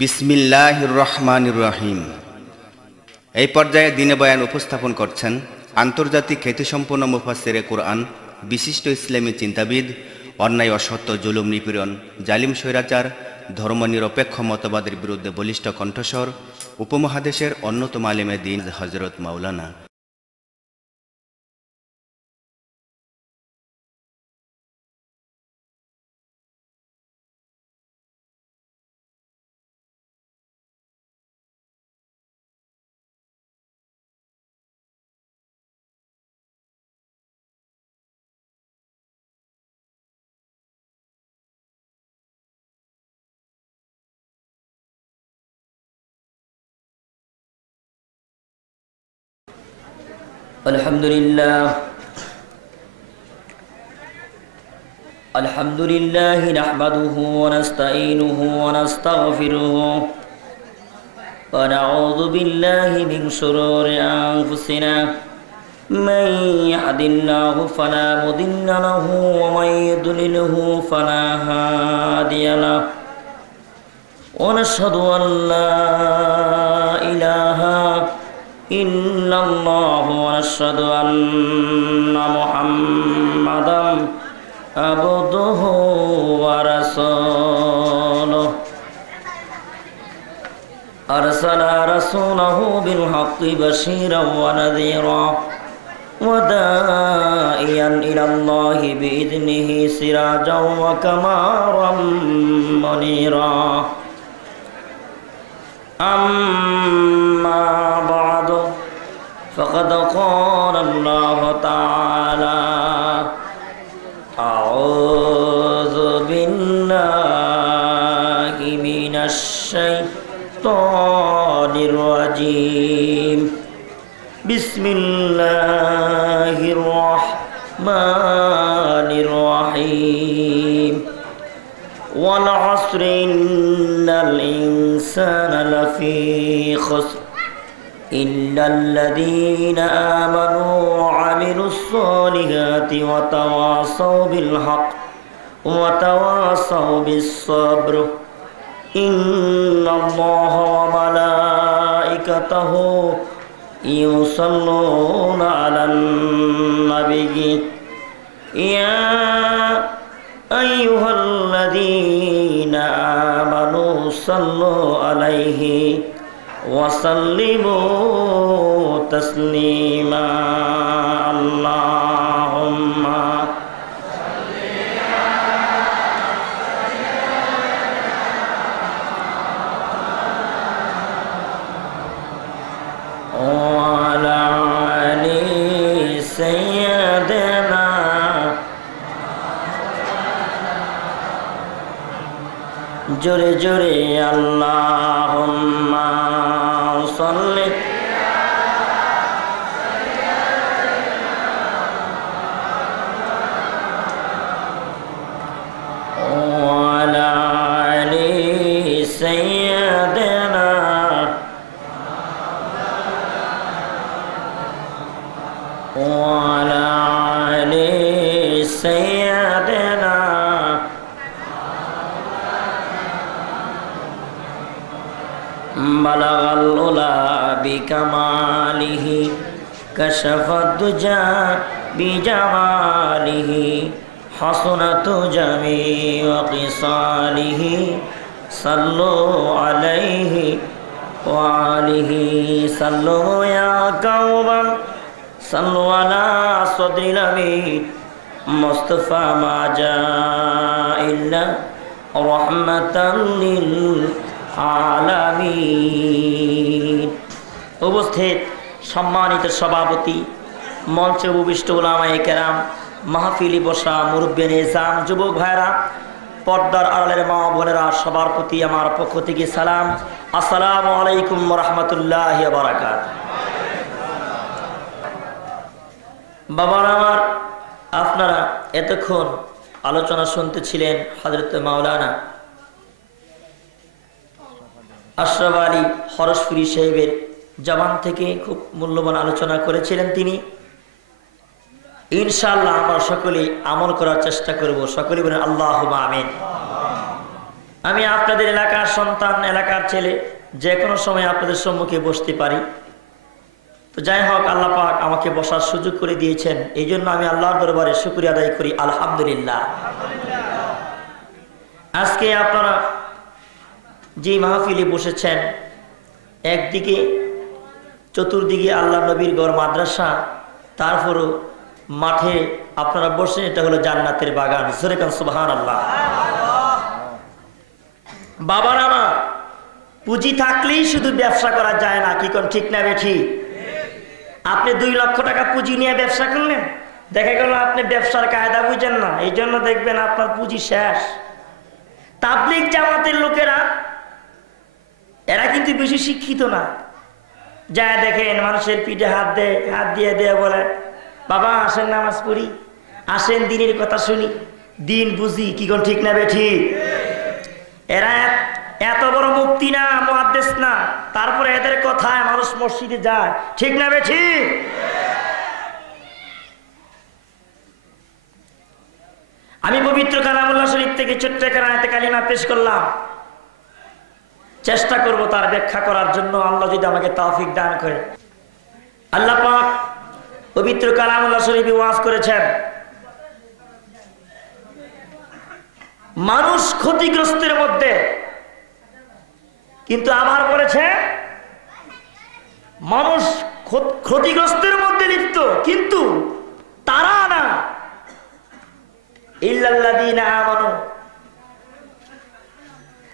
বিসমিল্লাহির রহমানির রহিম। এই পর্যায়ে দ্বীনে বয়ান উপস্থাপন করছেন আন্তর্জাতিক খ্যাতিসম্পন্ন মুফাসসিরে কুরআন, বিশিষ্ট ইসলামী চিন্তাবিদ, অন্যায় অসত্য, জুলুম, নিপীড়ন, জালিম স্বৈরাচার, ধর্মনিরপেক্ষ মতবাদের বিরুদ্ধে বলিষ্ঠ কণ্ঠস্বর, উপমহাদেশের অন্যতম আলেমে দ্বীন হযরত মাওলানা الحمد لله نحمده ونستعينه ونستغفره ونعوذ بالله من شرور أنفسنا من يهد الله فلا مضل له ومن يضلله فلا هادي له ونشهد أن لا إله إلا الله ونشهد أن محمدا عبده ورسوله أرسل رسوله بالحق بشيرا ونذيرا وداعيا إلى الله بإذنه سراجا وقمرا منيرا أما بعد فقد قال الله تعالى أعوذ بالله من الشيطان الرجيم بسم الله الرحمن الرحيم والعصر إن الإنسان لفي خسر إلا الذين آمنوا وعملوا الصالحات وتواصوا بالحق وتواصوا بالصبر إن الله وملائكته يصلون على النبي يا أيها الذين آمنوا صلوا عليه وسلموا تسليما اللهم وعلى آل سيدنا জোরে জোরে আল্লাহুম্মা সাল্লি ওয়ালা আলি সাইয়্যিদিনা ওয়ালা আলি সাইয়্যিদিনা بلغ العلا بكماله كشف الدجى بجماله حسنت جميع خصاله صلوا عليه وآله صلوا يا قوما صلوا على صدر الأمين مصطفى ما جاء إلا رحمة আলামিন। উপস্থিত সম্মানিত সভাপতি, মঞ্চে উপবিষ্ট উলামায়ে কেরাম, মাহফিলি বসা মুরব্বিয়ান নিজাম, যুবক ভাইরা, পর্দার আড়ালের মা বোনেরা, সবার প্রতি আমার পক্ষ থেকে সালাম। আসসালামু আলাইকুম ওয়া রাহমাতুল্লাহি ওয়া বারাকাতুহু। বাবারা আমার, আপনারা এতক্ষণ আলোচনা শুনতেছিলেন হযরত মাওলানা আশরাফ আলী হরসপুরি সাহেবের জবান থেকে খুব মূল্যবান আলোচনা করেছিলেন তিনি। ইনশাআল্লাহ আমরা সকলে আমল করার চেষ্টা করব। সকলে বলেন আল্লাহুম্মা আমিন। আমি আপনাদের এলাকার সন্তান, এলাকার ছেলে, যে কোনো সময় আপনাদের সম্মুখে বসতে পারি। তো যাই হোক, আল্লাহ পাক আমাকে বসার সুযোগ করে দিয়েছেন, এই জন্য আমি আল্লাহর দরবারে শুকরিয়া আদায় করি, আলহামদুলিল্লাহ। আজকে আপনারা যে মাহফিলে বসেছেন, একদিকে চতুর্দিকে আল্লাহ নবীর ঘর মাদ্রাসা, তারপরও মাঠে আপনারা বসেন, এটা হলো জান্নাতের বাগান। জোরে কান সুবহানাল্লাহ। বাবার আমার পুঁজি থাকলেই শুধু ব্যবসা করা যায় না, কি কোন ঠিক না বেঠি? আপনি 2 লক্ষ টাকা পুঁজি নিয়ে ব্যবসা করলেন, দেখা গেল আপনি ব্যবসার কায়দা বুঝেন না, এই জন্য দেখবেন আপনার পুঁজি শেষ। তাবলীগ জামাতের লোকেরা এরা কিন্তু বেশি শিক্ষিত না, যা দেখেন মানুষের পিঠে হাত দিয়ে বলে, বাবা আসেন নামাজ পড়ি, আসেন দিনের কথা শুনি, দিন বুঝি, কি কোন ঠিক না বেঠি? এরা এত বড় মুফতি না, মুহাদ্দিস না, তারপরে এদের কথায় মানুষ মসজিদে যায়, ঠিক না বেঠি? আমি পবিত্র কালামুল্লাহ শরীফ থেকে ছোট্ট একটা আয়াতে কালিমা পেশ করলাম, চেষ্টা করব তার ব্যাখ্যা করার জন্য, আল্লাহ যদি আমাকে তৌফিক দান করে। আল্লাহ পাক পবিত্র কালামুল্লাহ শরীফে ওয়াজ করেছেন, মানুষ ক্ষতিগ্রস্তের মধ্যে, কিন্তু আবার বলেছে মানুষ ক্ষতিগ্রস্তের মধ্যে লিপ্ত, কিন্তু তারা না, ইল্লাল্লাযীনা আমানু,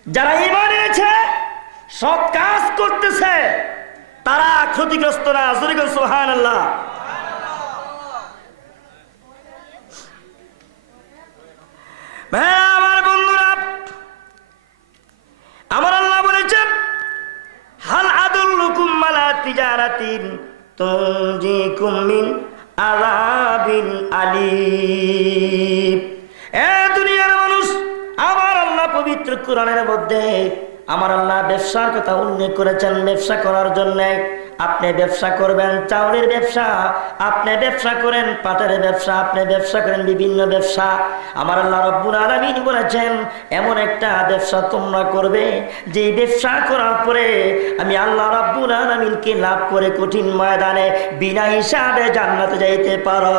যারা ঈমান এনেছে, সৎ কাজ করতেছে, তারা ক্ষতিগ্রস্ত না। জোরে বলুন সুবহানাল্লাহ। আমার বন্ধুরা, আমার আল্লাহ বলেছেন, হাল আদুল্লুকুম আলা তিজারাতিন তুনজিকুম মিন আযাবিন আলীম। এ দুনিয়ার মানুষ, আমার আল্লাহ পবিত্র কোরআনের মধ্যে আমার আল্লাহ ব্যবসার কথা উল্লেখ করেছেন। ব্যবসা করার জন্য আপনি ব্যবসা করবেন, চাউলের ব্যবসা আপনি ব্যবসা করেন, পাটের ব্যবসা আপনি ব্যবসা করেন, বিভিন্ন ব্যবসা আমার আল্লাহ রব্বুল আলামিন বলেছেন, এমন একটা ব্যবসা তোমরা করবে যে ব্যবসা করার পরে আমি আল্লাহ রব্বুল আলামিনকে লাভ করে কঠিন ময়দানে বিনা হিসাবে জান্নাতে যাইতে পারো।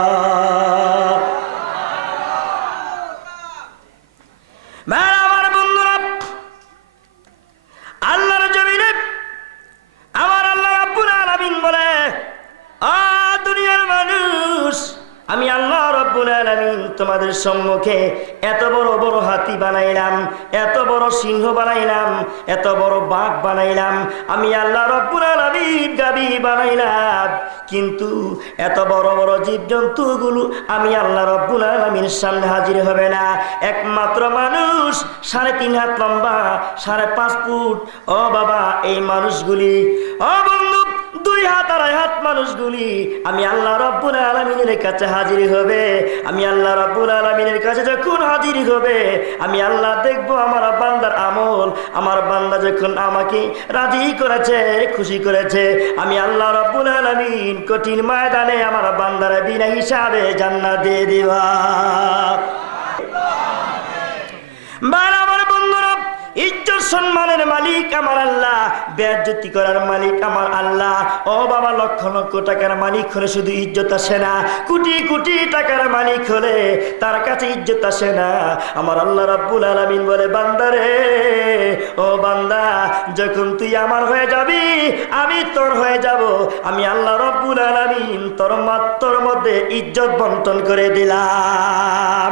আমার বন্ধুরা, আল্লাহর জমিনে আমার আল্লাহ রাব্বুল আলামিন বলে, দুনিয়ার মানুষ, আমি আল্লাহ রাব্বুল আলামিন তোমাদের সম্মুখে এত বড় বড় হাতি বানাইলাম, এত বড় সিংহ বানাইলাম, এত বড় বাঘ বানাইলাম, আমি আল্লাহ রাব্বুল আলামিন গাবি বানাইলাম, কিন্তু এত বড় বড় জীবজন্তুগুলো আমি আল্লাহ রাব্বুল আলামিনের সামনে হাজির হবে না। একমাত্র মানুষ 3.5 হাত লম্বা, 5.5 ফুট, ও বাবা, এই মানুষগুলি, ও বন্ধু, 2 হাত 2.5 হাত মানুষগুলি আমি আল্লাহ রাব্বুল আলামিনের কাছে হাজির হবে। আমি আল্লাহ রাব্বুল আলামিনের কাছে যখন হাজির হবে, আমি আল্লাহ দেখবো আমার বান্দার আমল। আমার বান্দা যখন আমাকে রাজি করেছে, খুশি করেছে, আমি আল্লাহ রাব্বুল আলামিন কঠিন ময়দানে আমার বান্দার বিনা হিসাবে জান্নাত দিয়ে দিবা। আমার বন্ধুরা, ইজ্জত সম্মানের মালিক আমার আল্লাহ, বেয়াজ্জতি করার মালিক আমার আল্লাহ। ও বাবা, লক্ষ লক্ষ টাকার মালিক হলে শুধু ইজ্জত আসে না, কোটি কোটি টাকার মালিক হলে তার কাছে ইজ্জত আসে না। আমার আল্লাহ রাব্বুল আলামিন বলে, বান্দারে, ও বান্দা, যখন তুই আমার হয়ে যাবি, আমি তোর হয়ে যাব। আমি আল্লাহ রাব্বুল আলামিন তোর মধ্যে ইজ্জত বন্টন করে দিলাম।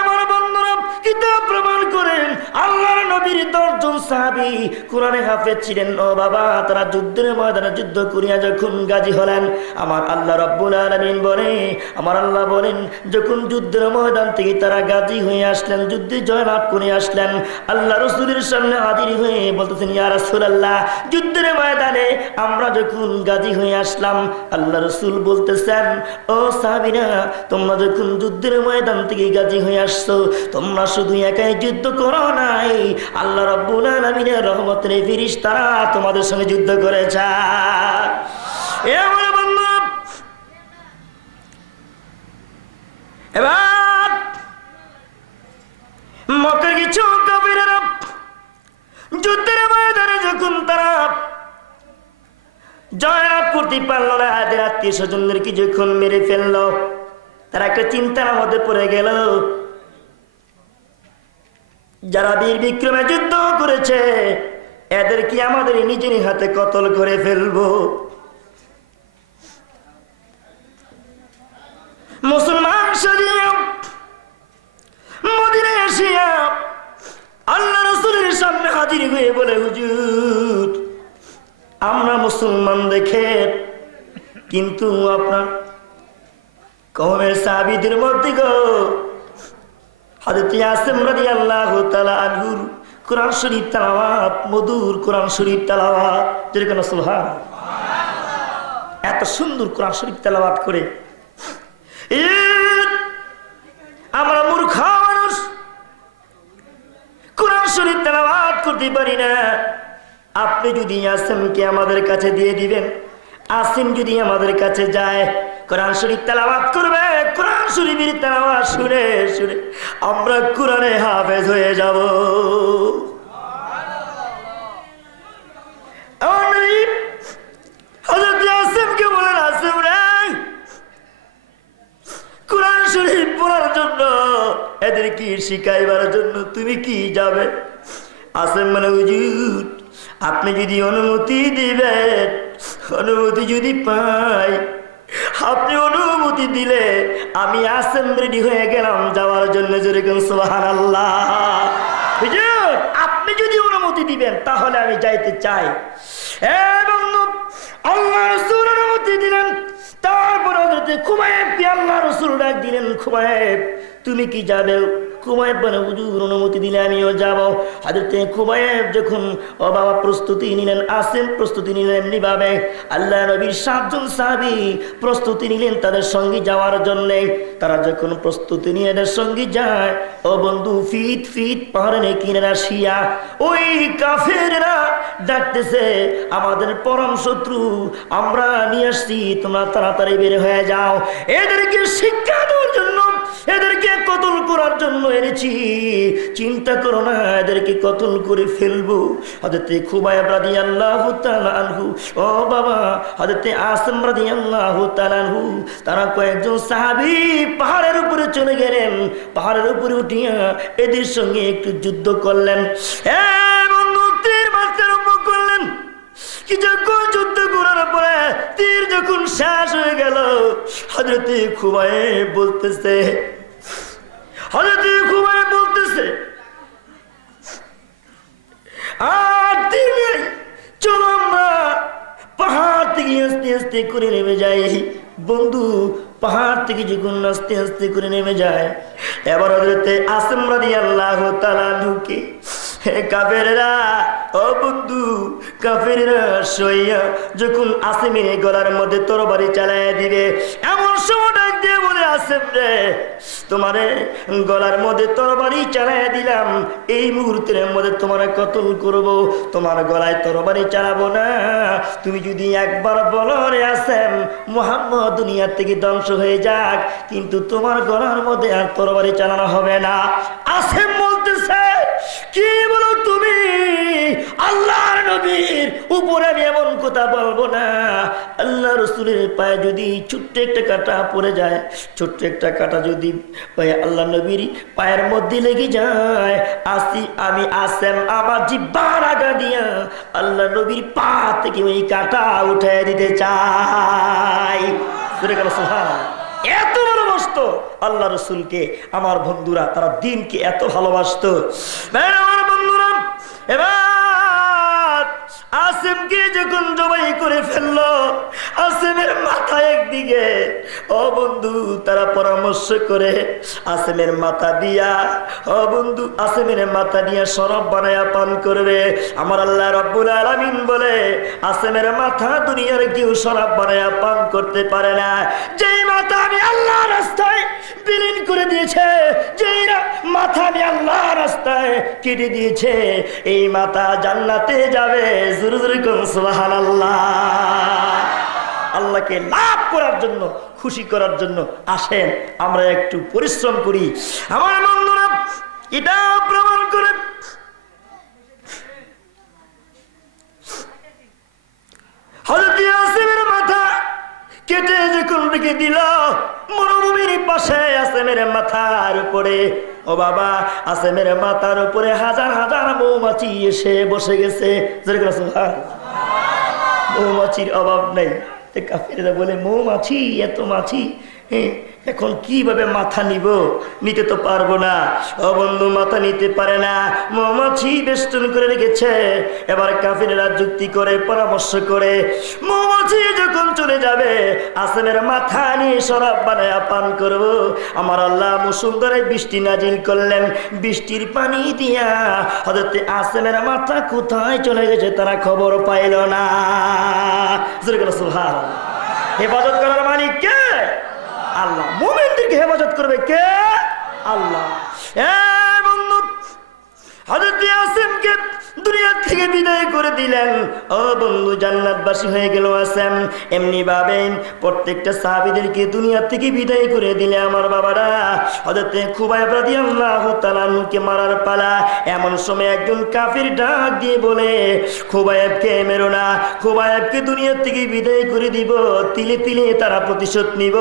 আমার বন্ধুরা, কিতাব প্রমাণ করেন, আল্লাহর নবীর 10 জন সাহাবী কোরআনে হাফেজ ছিলেন। ও বাবা, তারা যুদ্ধের ময়দানে যুদ্ধ করিয়া যখন গাজী হলেন, আমার আল্লাহ রাব্বুল আলামিন বলে, আমার আল্লাহ বলেন, যখন যুদ্ধের ময়দান থেকে তারা গাজী হয়ে আসলেন, যুদ্ধে জয়লাভ করে আসলেন, আল্লাহ রাসূলের সামনে হাজির হয়ে বলতেছেন, ইয়া রাসূলুল্লাহ, যুদ্ধের ময়দানে আমরা যখন গাজী হয়ে আসলাম, আল্লাহ রাসূল বলতেছেন, ও সাহাবীরা, তোমরা যখন যুদ্ধের ময়দান থেকে গাজী হয়ে আসছো, তোমরা শুধু একাই যুদ্ধ করো নাই, আল্লাহ রাব্বুল আলামিনের রহমতের ফেরেশতারা তোমাদের সঙ্গে যুদ্ধ করেছে। আমার বন্ধু, এবার মক্কার কিছু কাফিররা জয়লাভ করতে পারলো না, এদের আত্মীয় স্বজনদেরকে যখন মেরে ফেললো, তারা একটা চিন্তার মধ্যে পড়ে গেল, যারা বীর বিক্রমে যুদ্ধ করেছে এদের কি আমাদের নিজের হাতে কতল করে ফেলবো। মুসলমান সাজিয়া মদিনায় আসিয়া আল্লাহ রাসূলের সামনে হাজির হয়ে বলে, হুজুর আমরা মুসলমান দেখে কিন্তু আপনার কওমের সাহাবীদের মধ্যে গো হযরত আসিম রাদিয়াল্লাহু তাআলা আনহু কুরআন শরীফ তেলাওয়াত, মধুর কোরআন শরীফ তেলাওয়াত, যেরকম সুবহানাল্লাহ, এত সুন্দর কোরআন শরীফ তেলাওয়াত করে আমরা মূর্খ মানুষ কোরআন শরীফ তেলাওয়াত করতে পারি না। আপনি যদি আসিমকে আমাদের কাছে দিয়ে দিবেন, আসিম যদি আমাদের কাছে যায় কোরআন শরীফ তেলাওয়াত করবে, কোরআন শরীফের তেলাওয়াত শুনে শুনে আমরা কোরআনে হাফেজ হয়ে যাব। হযরত আসিমকে বলেন, আসিম রে কোরআন শরীফ পড়ার জন্য এদেরকে শিখাইবার জন্য তুমি কি যাবে? আসিম মানে, হুজুর আপনি যদি অনুমতি দিবেন, অনুমতি যদি পাই, আপনি অনুমতি দিলে আমি আসিম রেডি হয়ে গেলাম যাওয়ার জন্য, যেরকম সুবহানাল্লাহ। হুজুর আপনি যদি অনুমতি দিবেন তাহলে আমি যাইতে চাই। এবং আল্লাহ রাসূল অনুমতি দিলেন। তারপর হযরত খুবাইবকে আল্লাহ রাসূল ডাক দিলেন, খুবাইব তুমি কি যাবে? খুবাইব বলে, হুজুর অনুমতি দিলে আমিও যাব। হযরত খুবাইব যখন ও বাবা প্রস্তুতি নিলেন, আসিম প্রস্তুতি নিলেন, এমনি ভাবে আল্লাহ নবীর 7 জন সাহাবী প্রস্তুতি নিলেন তাদের সঙ্গে যাওয়ার জন্য। তারা যখন প্রস্তুতি নিয়ে এদের সঙ্গে যায়, ও বন্ধু ফিট ফিট পাহাড়ের কিনারা শিয়া ওই কাফেররা ডাকতেছে, আমাদের পরম শত্রু আমরা নিয়ে আসছি, তোমরা তাড়াতাড়ি বের হয়ে যাও। এদেরকে শিক্ষা দেওয়ার জন্য, এদেরকে কতল করার জন্য এনেছি, চিন্তা করো না এদেরকে কতল করে ফেলবো। হযরত খুবাইব রাদিয়াল্লাহু তাআলা আনহু, ও বাবা হযরত আসিম রাদিয়াল্লাহু তাআলা আনহু, তারা কয়েকজন সাহাবী পাহাড়ের উপরে চলে গেলেন। পাহাড়ের উপরে উঠিয়া এদের সঙ্গে একটু যুদ্ধ করলেন। বন্ধু তীর মারতে আরম্ভ করলেন। কিছুক্ষণ যুদ্ধ করার পরে তীর যখন শেষ হয়ে গেল, হযরত খুবাইব বলতেছে, আর তীর নেই, চলো আমরা পাহাড় থেকে আস্তে আস্তে করে নেমে যাই। বন্ধু পাহাড় থেকে যখন আস্তে আস্তে করে নেমে যায়, এবার হযরত আসিম রাদিয়াল্লাহু তাআলা আনহুকে কাফেররা, ও বন্ধু কাফেররা সইয়া যখন আসিমের গলার মধ্যে তরবারি চালাইয়া দিবে, এমন সময় ডাক দিয়ে বলে, আসিম রে তোমারে গলার মধ্যে তরবারি চালাইয়া দিলাম, এই মুহূর্তের মধ্যে তোমার কতল করব, তোমার গলায় তরবারি চালাবো না। তুমি যদি একবার বলো রে আসিম মুহাম্মদ দুনিয়া থেকে ধ্বংস হয়ে যাক, কিন্তু তোমার গলার মধ্যে আর তরবারি চালানো হবে না। আসিম বলতেছে, কি বলো তুমি? আল্লাহর নবীর উপরে আমি এমন কথা বলবো না। আল্লাহ রাসূলের পায়ে যদি ছোট্ট একটা কাঁটা পড়ে যায়, ছোট্ট একটা কাঁটা যদি পায়ে আল্লাহ নবীর পায়ের মধ্যে লেগে যায়, আমি আসিম আমার জিহ্বার আগা দিয়া আল্লাহ নবীর পা থেকে ওই কাঁটা উঠে দিতে চাই। এত ভালোবাসতো আল্লাহ রাসূলকে আমার বন্ধুরা, তারা দিনকে এত ভালোবাসতো। আমার বন্ধুরা এবার আসিমকে যখন জবাই করে ফেললো, আসিমের মাথা একদিকে, ও বন্ধু তারা পরামর্শ করে আসিমের মাথা দিয়া, ও বন্ধু আসিমের মাথা দিয়া শরাব বানায়া পান করবে। আমার আল্লাহ রাব্বুল আলামিন বলে, আসিমের মাথা দুনিয়ার কেউ শরাব বানায়া পান করতে পারে না। যেই মাথা আমি আল্লাহ রাস্তায় বিলীন করে দিয়েছে, যেই মাথা আমি আল্লাহ রাস্তায় কেটে দিয়েছে, এই মাথা জান্নাতে যাবে। জোরে জোরে কোন সুবহানাল্লাহ। আল্লাহকে লাভ করার জন্য, খুশি করার জন্য আসেন আমরা একটু পরিশ্রম করি। আমার বন্ধুরা এটা প্রমাণ করে হযরত রেখে দিল মরুভূমির পাশে আসেমের মাথার উপরে। ও বাবা, আসেমের মাথার উপরে হাজার হাজার মৌমাছি এসে বসে গেছে। মৌমাছির অভাব নাই। কাফেররা বলে মৌমাছি, এত মাছি, এখন কিভাবে মাথা নিতে তো পারবো না। ও বন্ধু, মাথা নিতে পারে না, মৌমাছি বেষ্টন করে রেখেছে। এবার কাফেররা যুক্তি করে, পরামর্শ করে, মৌমাছি যখন চলে যাবে আসেমের মাথা নিয়ে শরাব বানায় পান করব। আমার আল্লাহ মুসুলধারে বৃষ্টি নাজিল করলেন। বৃষ্টির পানি দিয়া হযরত আসেমের মাথা কোথায় চলে গেছে তারা খবর পাইল না। সুবহানাল্লাহ। হেফাজত করার মালিক কে? আল্লাহ। মুমিনদেরকে হেফাজত করবে কে? আল্লাহ। বন্ধু, হযরত আসেমকে দুনিয়া থেকে বিদায় করে দিলেন। ও বন্ধু, জান্নাতবাসী হয়ে গেল আসেম। এমনি ভাবে প্রত্যেকটা সাহাবীদেরকে দুনিয়া থেকে বিদায় করে দিলে আমার বাবারা হযরত খুবাইব রাদিয়াল্লাহু তাআলা আনহুকে মারার পালা। এমন সময় একজন কাফির ডাক দিয়ে বলে, খুবাইবকে মেরো না, খুবাইবকে দুনিয়া থেকে বিদায় করে দিব, তিলে তিলে তারা প্রতিশোধ নিব।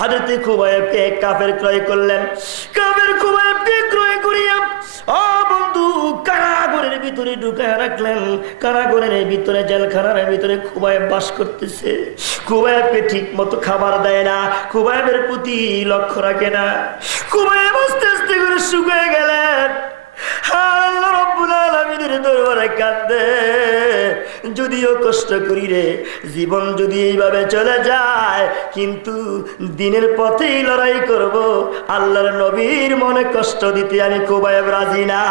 হযরত খুবাইবকে কাফের ক্রয় করলেন। কাফের খুবাইবকে ক্রয় করিয়া ও বন্ধু কারাগারের ভিতরে ঢুকায় রাখলেন। কারাগারের ভিতরে, জেলখানার ভিতরে খুবাইব বাস করতেছে। খুবাইবকে ঠিক মতো খাবার দেয় না, খুবাইবের প্রতি লক্ষ্য রাখে না। খুবাইব আস্তে আস্তে করে শুকিয়ে গেলেন। আল্লাহ রাব্বুল আলামিনের দরবারে কাঁদে, যদিও কষ্ট করি রে, জীবন যদি এইভাবে চলে যায়, কিন্তু দিনের পথেই লড়াই করব। আল্লাহর নবীর মনে কষ্ট দিতে আমি খুবাইব রাজি না,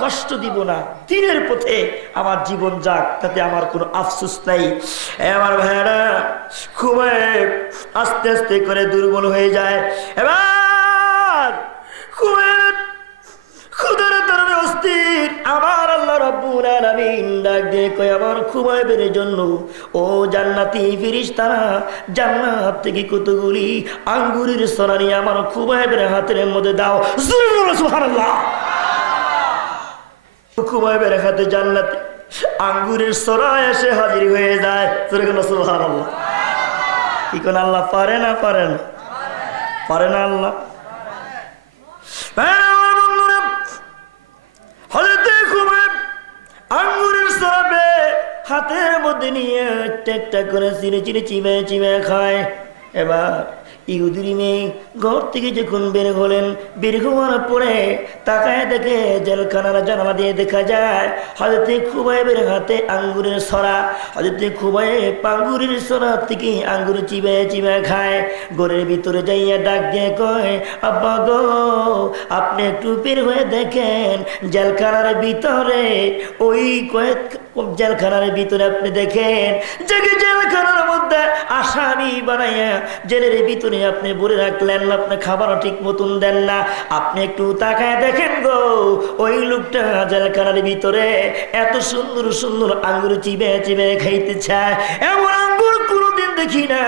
কষ্ট দিব না। দিনের পথে আমার জীবন যাক, তাতে আমার কোনো আফসোস নাই। আমার ভাইরা, খুবাইব আস্তে আস্তে করে দুর্বল হয়ে যায়। এবার খুবাইব খুদার তরবে অস্থির। আমার আল্লাহ রাব্বুল আলামিন ডাক দিয়ে কয়, আমার খুবাইবের জন্য ও জান্নাতি ফেরেশতারা জান্নাত থেকে কতগুলি আঙ্গুরের সরা নিয়ে আমার খুবাইবের হাতের মধ্যে দাও। সুবহানাল্লাহ। খুবাইবের হাতে জান্নাতি আঙ্গুরের সরা এসে হাজির হয়ে যায়। সুবহানাল্লাহ। কি কোন আল্লাহ পারে না? পারে না? পারে না আল্লাহ? আঙ্গুরের সরাবে হাতের মধ্যে নিয়ে একটা করে চিনে চিনে চিমে চিমে খায়। এবার ইহুদির মেয়ে ঘর থেকে যখন বের হলেন, বের হওয়ার পরে তাকায় দেখে জেলখানার জানালা দিয়ে দেখা যায় হযরত খুবাইবের হাতে আঙ্গুরের সরা। হযরত খুবাইব আঙ্গুরের সরা থেকে আঙ্গুর চিবে চিবে খায়। ঘরের ভিতরে যাইয়া ডাক দিয়ে কয়, আব্বা গো, আপনি একটু বের হয়ে দেখেন জেলখানার ভিতরে, ওই কয়েক জেলখানার ভিতরে আপনি দেখেন যে জেলখানার মধ্যে আসামি বানাইয়া জেলের ভিতরে আপনি ভরে রাখলেন, আপনি খাবার ঠিক মতন দেন না। আপনি একটু তাকায় দেখেন গো, ওই লোকটা জেলখানার ভিতরে এত সুন্দর সুন্দর আঙ্গুর চিবে চিবে খাইতে চায়। এমন আঙ্গুর কোনোদিন দেখি না।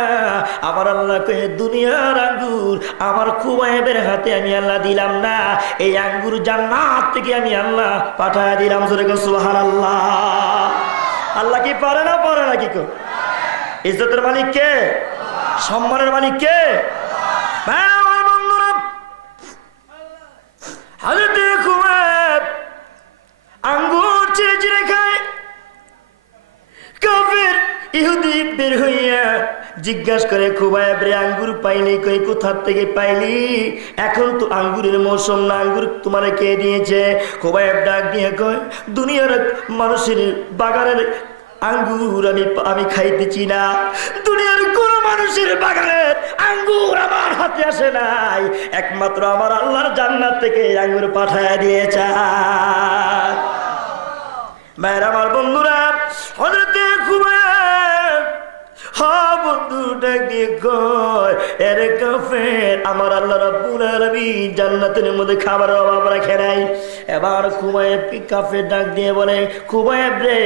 আমার আল্লাহ কয়ে, দুনিয়ার আঙ্গুর আমার খুবাইবের হাতে আমি আল্লাহ দিলাম না, এই আঙ্গুর জান্নাত থেকে আমি আল্লাহ পাঠায় দিলাম। সুবহানাল্লাহ। আল্লাহ কি পারে না? পারে না? কি কর? ইজ্জতের মালিক কে? সম্মানের মালিক কে? আঙ্গুর চিড়ে চিড়ে খায়। কাফের ইহুদি বের হইয়া জিজ্ঞাসা করে, খুবাইব রে, আঙ্গুর পাইনি? কই কোথা থেকে পাইলি? এখন তো আঙ্গুরের মৌসুম না, আঙ্গুর তোমার কে দিয়েছে? খুবাইব ডাক দিয়ে কয়, দুনিয়ার মানুষের বাগানের আঙ্গুর আমি খাইতেছি না, দুনিয়ার কোন মানুষের বাগানের আঙ্গুর আমার হাতে আসে নাই, একমাত্র আমার আল্লাহর জান্নাত থেকে আঙ্গুর পাঠায় দিয়েছে। ভাইরা আমার, বন্ধুরা, হযরত খুবাইব বন্ধুটা গিয়ে কয়, এর কাফের, আমার আল্লাহ রাব্বুল আলামিন জান্নাতের মধ্যে খাবারের অভাব রাখে নাই। এবার খুবাইব কাফের ডাক দিয়ে বলে, খুবাইব রে,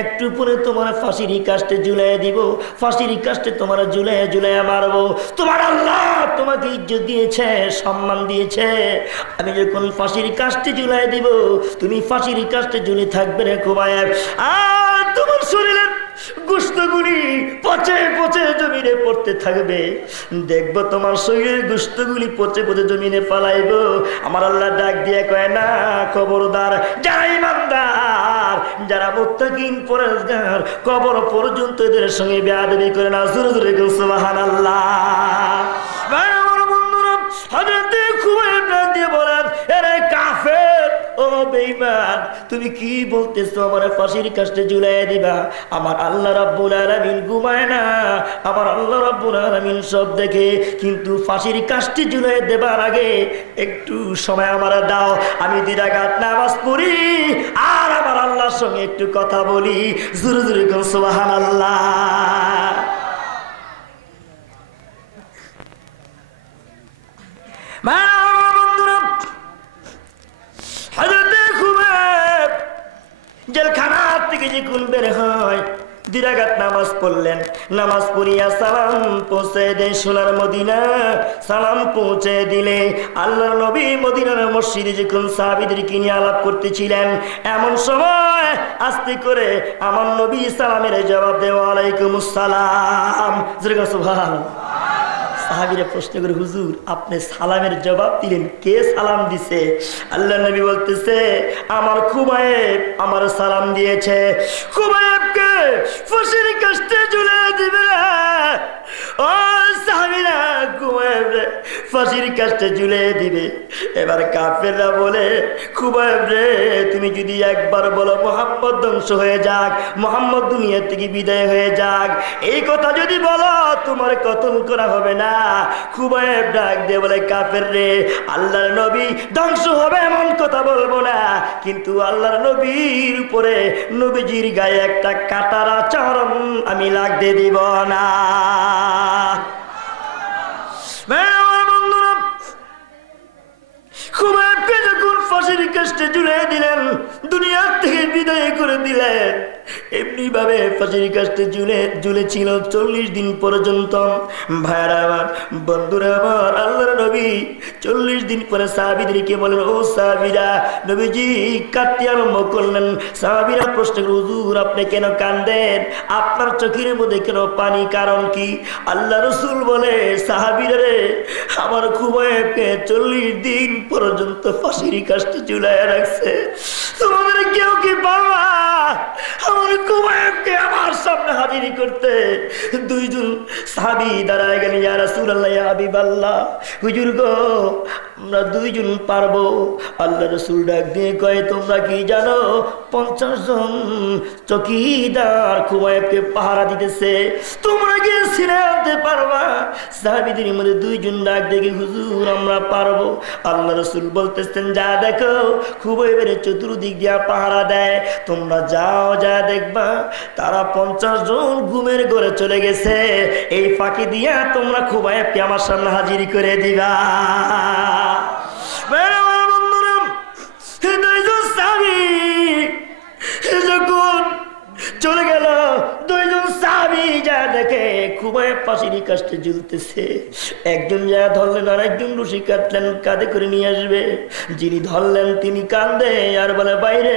একটু পরে তোমার ফাঁসির কাস্টে ঝুলাই দিব, ফাঁসির কাস্টে তোমার ঝুলাই ঝুলাই মারবো। তোমার আল্লাহ তোমাকে ইজ্জত দিয়েছে, সম্মান দিয়েছে, আমি যখন ফাঁসির কাস্টে ঝুলাই দিব তুমি ফাঁসির কাস্টে ঝুলে থাকবে রে খুবাইব। আর তোমার শরীরের গোশত গোশতগুলি পচে পচে জমিনে পড়তে থাকবে। দেখবো তোমার শরীরের গোশতগুলি পচে পচে জমিনে পালাইব। আমার আল্লাহ ডাক দিয়ে কয়, না খবরদার, যারা ইমানদার, যারা মুত্তাকিন পরেজগার, কবর পর্যন্ত এদের সঙ্গে বেয়াদবি করে না। জোরে জোরে সুবহানাল্লাহ। আমার বন্ধুরা, হযরত খুবাইব ডাক দিয়ে বলেন, আরে কাফের, ও বেঈমান, তুমি কি বলতেছো? আমার ফাঁসির কাস্টে ঝুলাইয়া দিবা? আমার আল্লাহ রাব্বুল আলামিন ঘুমায় না, আমার আল্লাহ রাব্বুল আলামিন সব দেখে, কিন্তু ফাঁসির কাস্টে ঝুলাইয়া দেবার আগে একটু সময় আমার দাও, আমি 2 রাকাত নামাজ পড়ি আর আমার আল্লাহর সঙ্গে একটু কথা বলি। জোরে জোরে কোন সুবহানাল্লাহ। জেলখানা থেকে যখন বের হয়, 2 রাকাত নামাজ পড়লেন। নামাজ পড়িয়া সালাম পৌঁছে দেয় সোনার মদিনা। সালাম পৌঁছে দিলে আল্লাহর নবী মদিনার মসজিদে যখন সাহাবীদেরকে নিয়ে আলাপ করতেছিলেন, এমন সময় আস্তে করে আমার নবী সালামের জবাব দেয়, ওয়ালাইকুমুস সালাম। সুবহানাল্লাহ। সাহাবীরা প্রশ্ন করে, হুজুর আপনি সালামের জবাব দিলেন, কে সালাম দিছে? আল্লাহ নবী বলতেছে, আমার খুবাইব আমার সালাম দিয়েছে। খুবাইবকে ফাঁসির কাস্টে ঝুলিয়ে দিবে। ও সাহাবীরা, খুবাইব রে ফাঁসির কাস্টে ঝুলিয়ে দিবে। এবার কাফেররা বলে, খুবাইব রে তুমি যদি একবার বলো মুহাম্মদ ধ্বংস হয়ে যাক, মুহাম্মদ দুনিয়া থেকে বিদায় হয়ে যাক, এই কথা যদি বলো তোমার কতল করা হবে না। খুবাইব ডাক দিয়ে বলে, কাফের রে, আল্লাহর নবী ধ্বংস হবে এমন কথা বলবো না, কিন্তু আল্লাহর নবীর উপরে, নবীজির গায়ে একটা কাঁটার আচরণ আমি লাগতে দিব না। খুবাইবকে যখন ফাঁসির কাস্টে ঝুলিয়ে দিলেন, দুনিয়া থেকে বিদায় করে দিলেন, এমনি ভাবে ফাঁসির কাস্টে ঝুলেছিল 40 দিন পর্যন্ত। ভাইরা আমার, বন্ধুরা আমার, আল্লাহর নবী 40 দিন পরে সাহাবীদেরকে বলেন, ও সাহাবীরা, নবীজি কাঁদতে আরম্ভ করলেন। সাহাবীরা প্রশ্ন করল, হুজুর আপনি কেন কাঁদেন? আপনার চোখের মধ্যে কেন পানি, কারণ কি? আল্লাহ রাসূল বলে, সাহাবীরা রে, আমার খুবাইবকে 40 দিন পর্যন্ত ফাঁসির কাস্টে ঝুলাইয়া রাখছে। তোমাদের কেউ কি পারবা আমার খুবাইবকে আমার সামনে হাজির করতে? 2 জন সাহাবী দাঁড়ায় গেলেন, ইয়া রাসূলুল্লাহ, ইয়া হাবিবাল্লাহ, হুজুর গো আমরা 2 জন পারবো। আল্লাহ রাসূল ডাক দিয়ে কয়, তোমরা কি জানো 50 জন চৌকিদার খুবাইবকে পাহারা দিতেছে, তোমরা কি ছিনে আনতে পারবা? সাহাবীদের মধ্যে 2 জন ডাক দেখে, হুজুর আমরা পারবো। আল্লাহ রাসূল বলতেছেন, যা দেখো খুবাইবের চতুর্দিক দিয়া পাহারা দেয়, তোমরা যাও, যা দেখবা তারা 50 জন ঘুমের ঘরে চলে গেছে, এই ফাঁকি দিয়া তোমরা খুবাইবকে আমার সামনে হাজির করে দিবা। যখন চলে গেল, 2 জন সাহাবী যা দেখে খুবাইব ফাঁসির কাস্টে ঝুলতেছে, একজন যা ধরলেন আর একজন রশি কাটলেন, কাঁধে করে নিয়ে আসবে। যিনি ধরলেন তিনি কান্দে আর বলে, বাইরে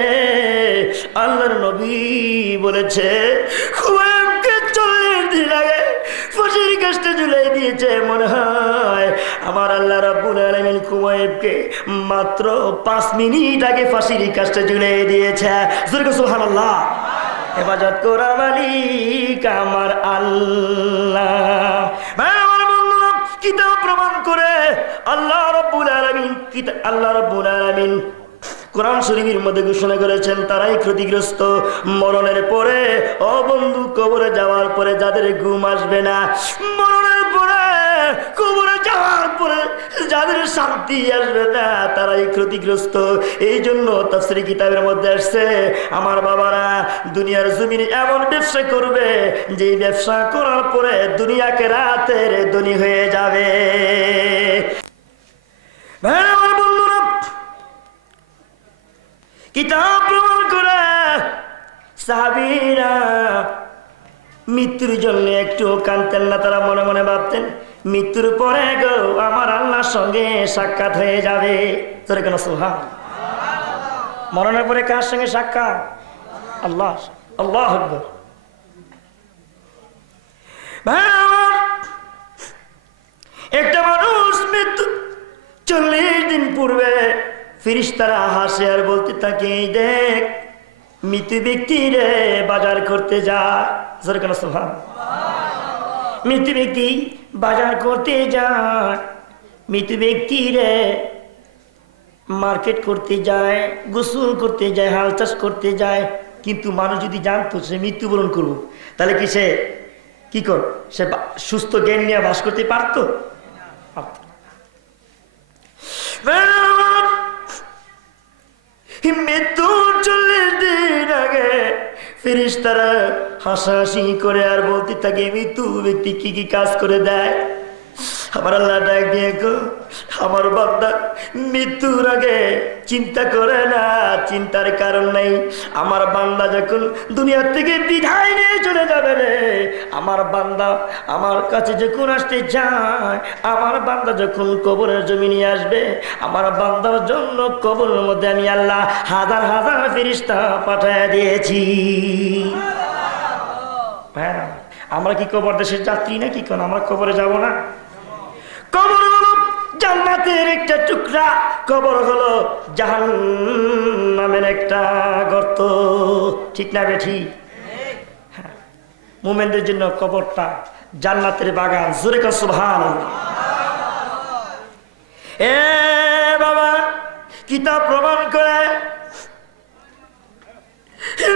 আল্লাহর নবী বলেছে খুবাইবকে 40 দিন আগে ফাঁসির কাস্টে ঝুলাই দিয়েছে। মনে হয় আমার আল্লাহ রাব্বুল আলামিন খুবাইবকে মাত্র 5 মিনিট আগে ফাঁসির কাস্টে ঝুলাই দিয়েছে। সুবহানাল্লাহ। হেফাজত করা মালিক আমার আল্লাহ। আমার বন্ধুরা, কিতাব প্রমাণ করে আল্লাহ রাব্বুল আলামিন কোরআন শরীফের মধ্যে ঘোষণা করেছেন, তারাই ক্ষতিগ্রস্ত মরণের পরে। ও বন্ধু, কবরে যাওয়ার পরে যাদের ঘুম আসবে না, মরণের পরে কবরে যাওয়ার পরে যাদের শান্তি আসবে না, তারাই ক্ষতিগ্রস্ত। এই জন্য তাফসীর কিতাবের মধ্যে আসছে, আমার বাবারা দুনিয়ার জমিনে এমন ব্যবসা করবে যে ব্যবসা করার পরে দুনিয়াকে রাতের ধনী হয়ে যাবে। আমার বন্ধুরা, কিতাব প্রমাণ করে সাহাবীরা মৃত্যুর জন্য একটু কাঁদতেন না, তারা মনে মনে ভাবতেন, মৃত্যুর পরে গো আমার আল্লাহর সঙ্গে সাক্ষাৎ হয়ে যাবে। তোরে কেন সুবহান? মরণের পরে কার সঙ্গে সাক্ষাৎ? আল্লাহ। আল্লাহু আকবার। ভাই আমার, একটা মানুষ মৃত্যু 40 দিন পূর্বে ফেরেশতারা হাসে আর বলতে থাকে, দেখ মৃত ব্যক্তি রে বাজার করতে যা। মৃত ব্যক্তি বাজার করতে যায়, মৃত ব্যক্তি রে মার্কেট করতে যায়, গোসল করতে যায়, হাল চাষ করতে যায়। কিন্তু মানুষ যদি জানতো সে মৃত্যুবরণ করবো, তাহলে কি সে কি কর, সে সুস্থ জ্ঞান নিয়ে বাস করতে পারতো? মৃত্যু 40 দিন আগে ফেরেশতারা হাসাহাসি করে আর বলতে থাকে, মৃত্যু ব্যক্তি কি কি কাজ করে দেয়। আমার আল্লাহ ডাক দিয়ে আমার বান্দা মৃত্যুর আগে চিন্তা করে না, চিন্তার কারণ নাই। আমার বান্দা যখন দুনিয়ার থেকে বিদায় নিয়ে চলে যাবে রে, আমার বান্দা আমার কাছে যখন আসতে যায়, আমার বান্দা যখন কবরের জমিনে আসবে, আমার বান্দার জন্য কবরের মধ্যে আমি আল্লাহ হাজার হাজার ফেরেশতা পাঠিয়ে দিয়েছি। হ্যাঁ, আমরা কি কবর দেশের যাত্রী না? কি কোন আমরা কবরে যাব না? কবর হলো জান্নাতের একটা টুকরা, কবর হলো জাহান্নামের একটা গর্ত। ঠিক না বেঠি? মুমিনদের জন্য কবরটা জান্নাতের বাগান। জোরে কর সুবহানাল্লাহ। এ বাবা, কিতাব প্রমাণ করে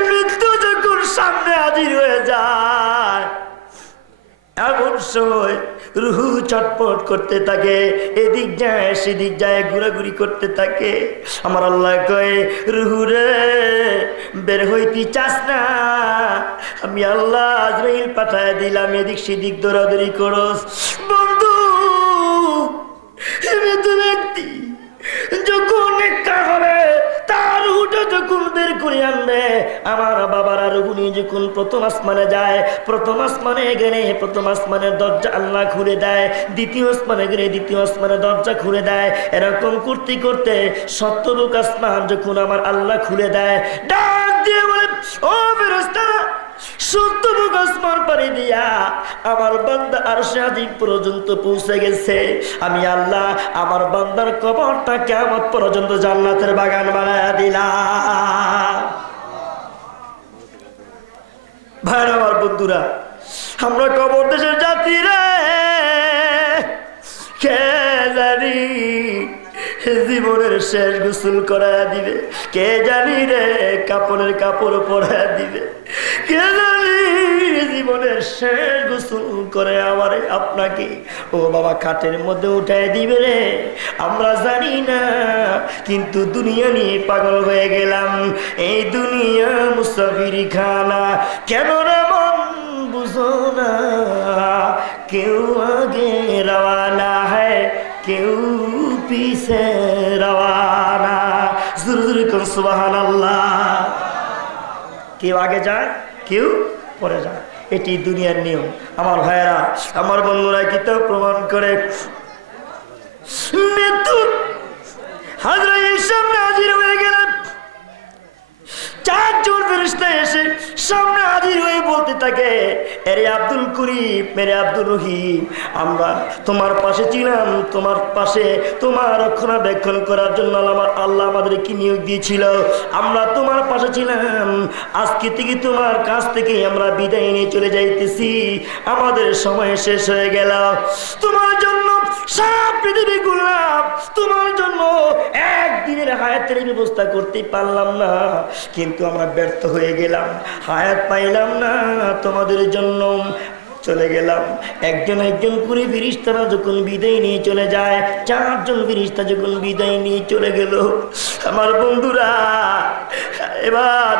মৃত্যু যখন সামনে হাজির হয়ে যায়, এমন সময় রুহু চটপট করতে থাকে, এদিক যায় সেদিক যায়, ঘোরাঘুরি করতে থাকে। আমার আল্লাহ কয়ে, রুহু রে বের হইতে চাস না? আমি আল্লাহ আজরাইল পাঠায় দিলাম, এদিক সেদিক দৌড়াদৌড়ি করস। বন্ধু, মৃত্যু ব্যক্তি যখন নেককার হবে, তার রুহটা যখন বের করে আনবে, আমার বাবার রুহু নিয়ে যখন প্রথম আসমানে যায়, প্রথম আসমানে গেলে প্রথম আসমানের দরজা আল্লাহ খুলে দেয়, দ্বিতীয় আসমানে গেলে দ্বিতীয় আসমানের দরজা খুলে দেয়। এরকম করতে করতে 70 আসমান যখন আমার আল্লাহ খুলে দেয়, ডাক দিয়ে বলে, ও ফেরেশতারা, 70 আসমান পাড়ি দিয়া আমার বান্দা আরশে আজিম পর্যন্ত পৌঁছে গেছে। আমি আল্লাহ আমার বান্দার কবরটা কিয়ামত পর্যন্ত জান্নাতের বাগান বানায়া দিলাম। ভাই আমার বন্ধুরা, আমরা কবর দেশের যাত্রী রে, কে জানি জীবনের শেষ গোসল করায়া দিবে, কে জানি রে কাপড়ের কাপড় পরায়া দিবে, কে জানি জীবনের শেষ গোসল করে আমার আপনাকে ও বাবা খাটের মধ্যে উঠায় দিবে রে, আমরা জানি না। কিন্তু দুনিয়া নিয়ে পাগল হয়ে গেলাম, এই দুনিয়া মুসাফিরি খানা। কেন রে মন বুঝো না, কেউ আগে রওয়ানা হয়, কেউ পিছে রওয়ানা। জোরে জোরে কর সুবহানাল্লাহ। কেউ আগে যায়, কেউ পরে যায়, এটি দুনিয়ার নিয়ম। আমার ভাইয়েরা, আমার বন্ধুরা কিতাব প্রমাণ করে মৃত্যু হাজরাইল সামনে হাজির হয়ে গেলেন। 4 জন ফেরেশতা এসে সামনে হাজির হয়ে বলতে থাকে, এরে আব্দুল করিম, মেরে আব্দুল রহিম, আমরা তোমার পাশে ছিলাম, তোমার পাশে তোমার রক্ষণাবেক্ষণ করার জন্য আমার আল্লাহ আমাদেরকে নিয়োগ দিয়েছিল। আমরা তোমার পাশে ছিলাম, আজকে থেকে তোমার কাছ থেকে আমরা বিদায় নিয়ে চলে যাইতেছি। আমাদের সময় শেষ হয়ে গেল। তোমার জন্য সারা পৃথিবী ঘুরলাম, তোমার জন্য একদিনের হায়াতের ব্যবস্থা করতে পারলাম না, কিন্তু আমরা ব্যর্থ হয়ে গেলাম, হায়াত পাইলাম না। তোমাদের জন্য চলে গেলাম। একজন একজন করে ফেরেশতারা যখন বিদায় নিয়ে চলে যায়, 4 জন ফেরেশতা যখন বিদায় নিয়ে চলে গেল, আমার বন্ধুরা এবার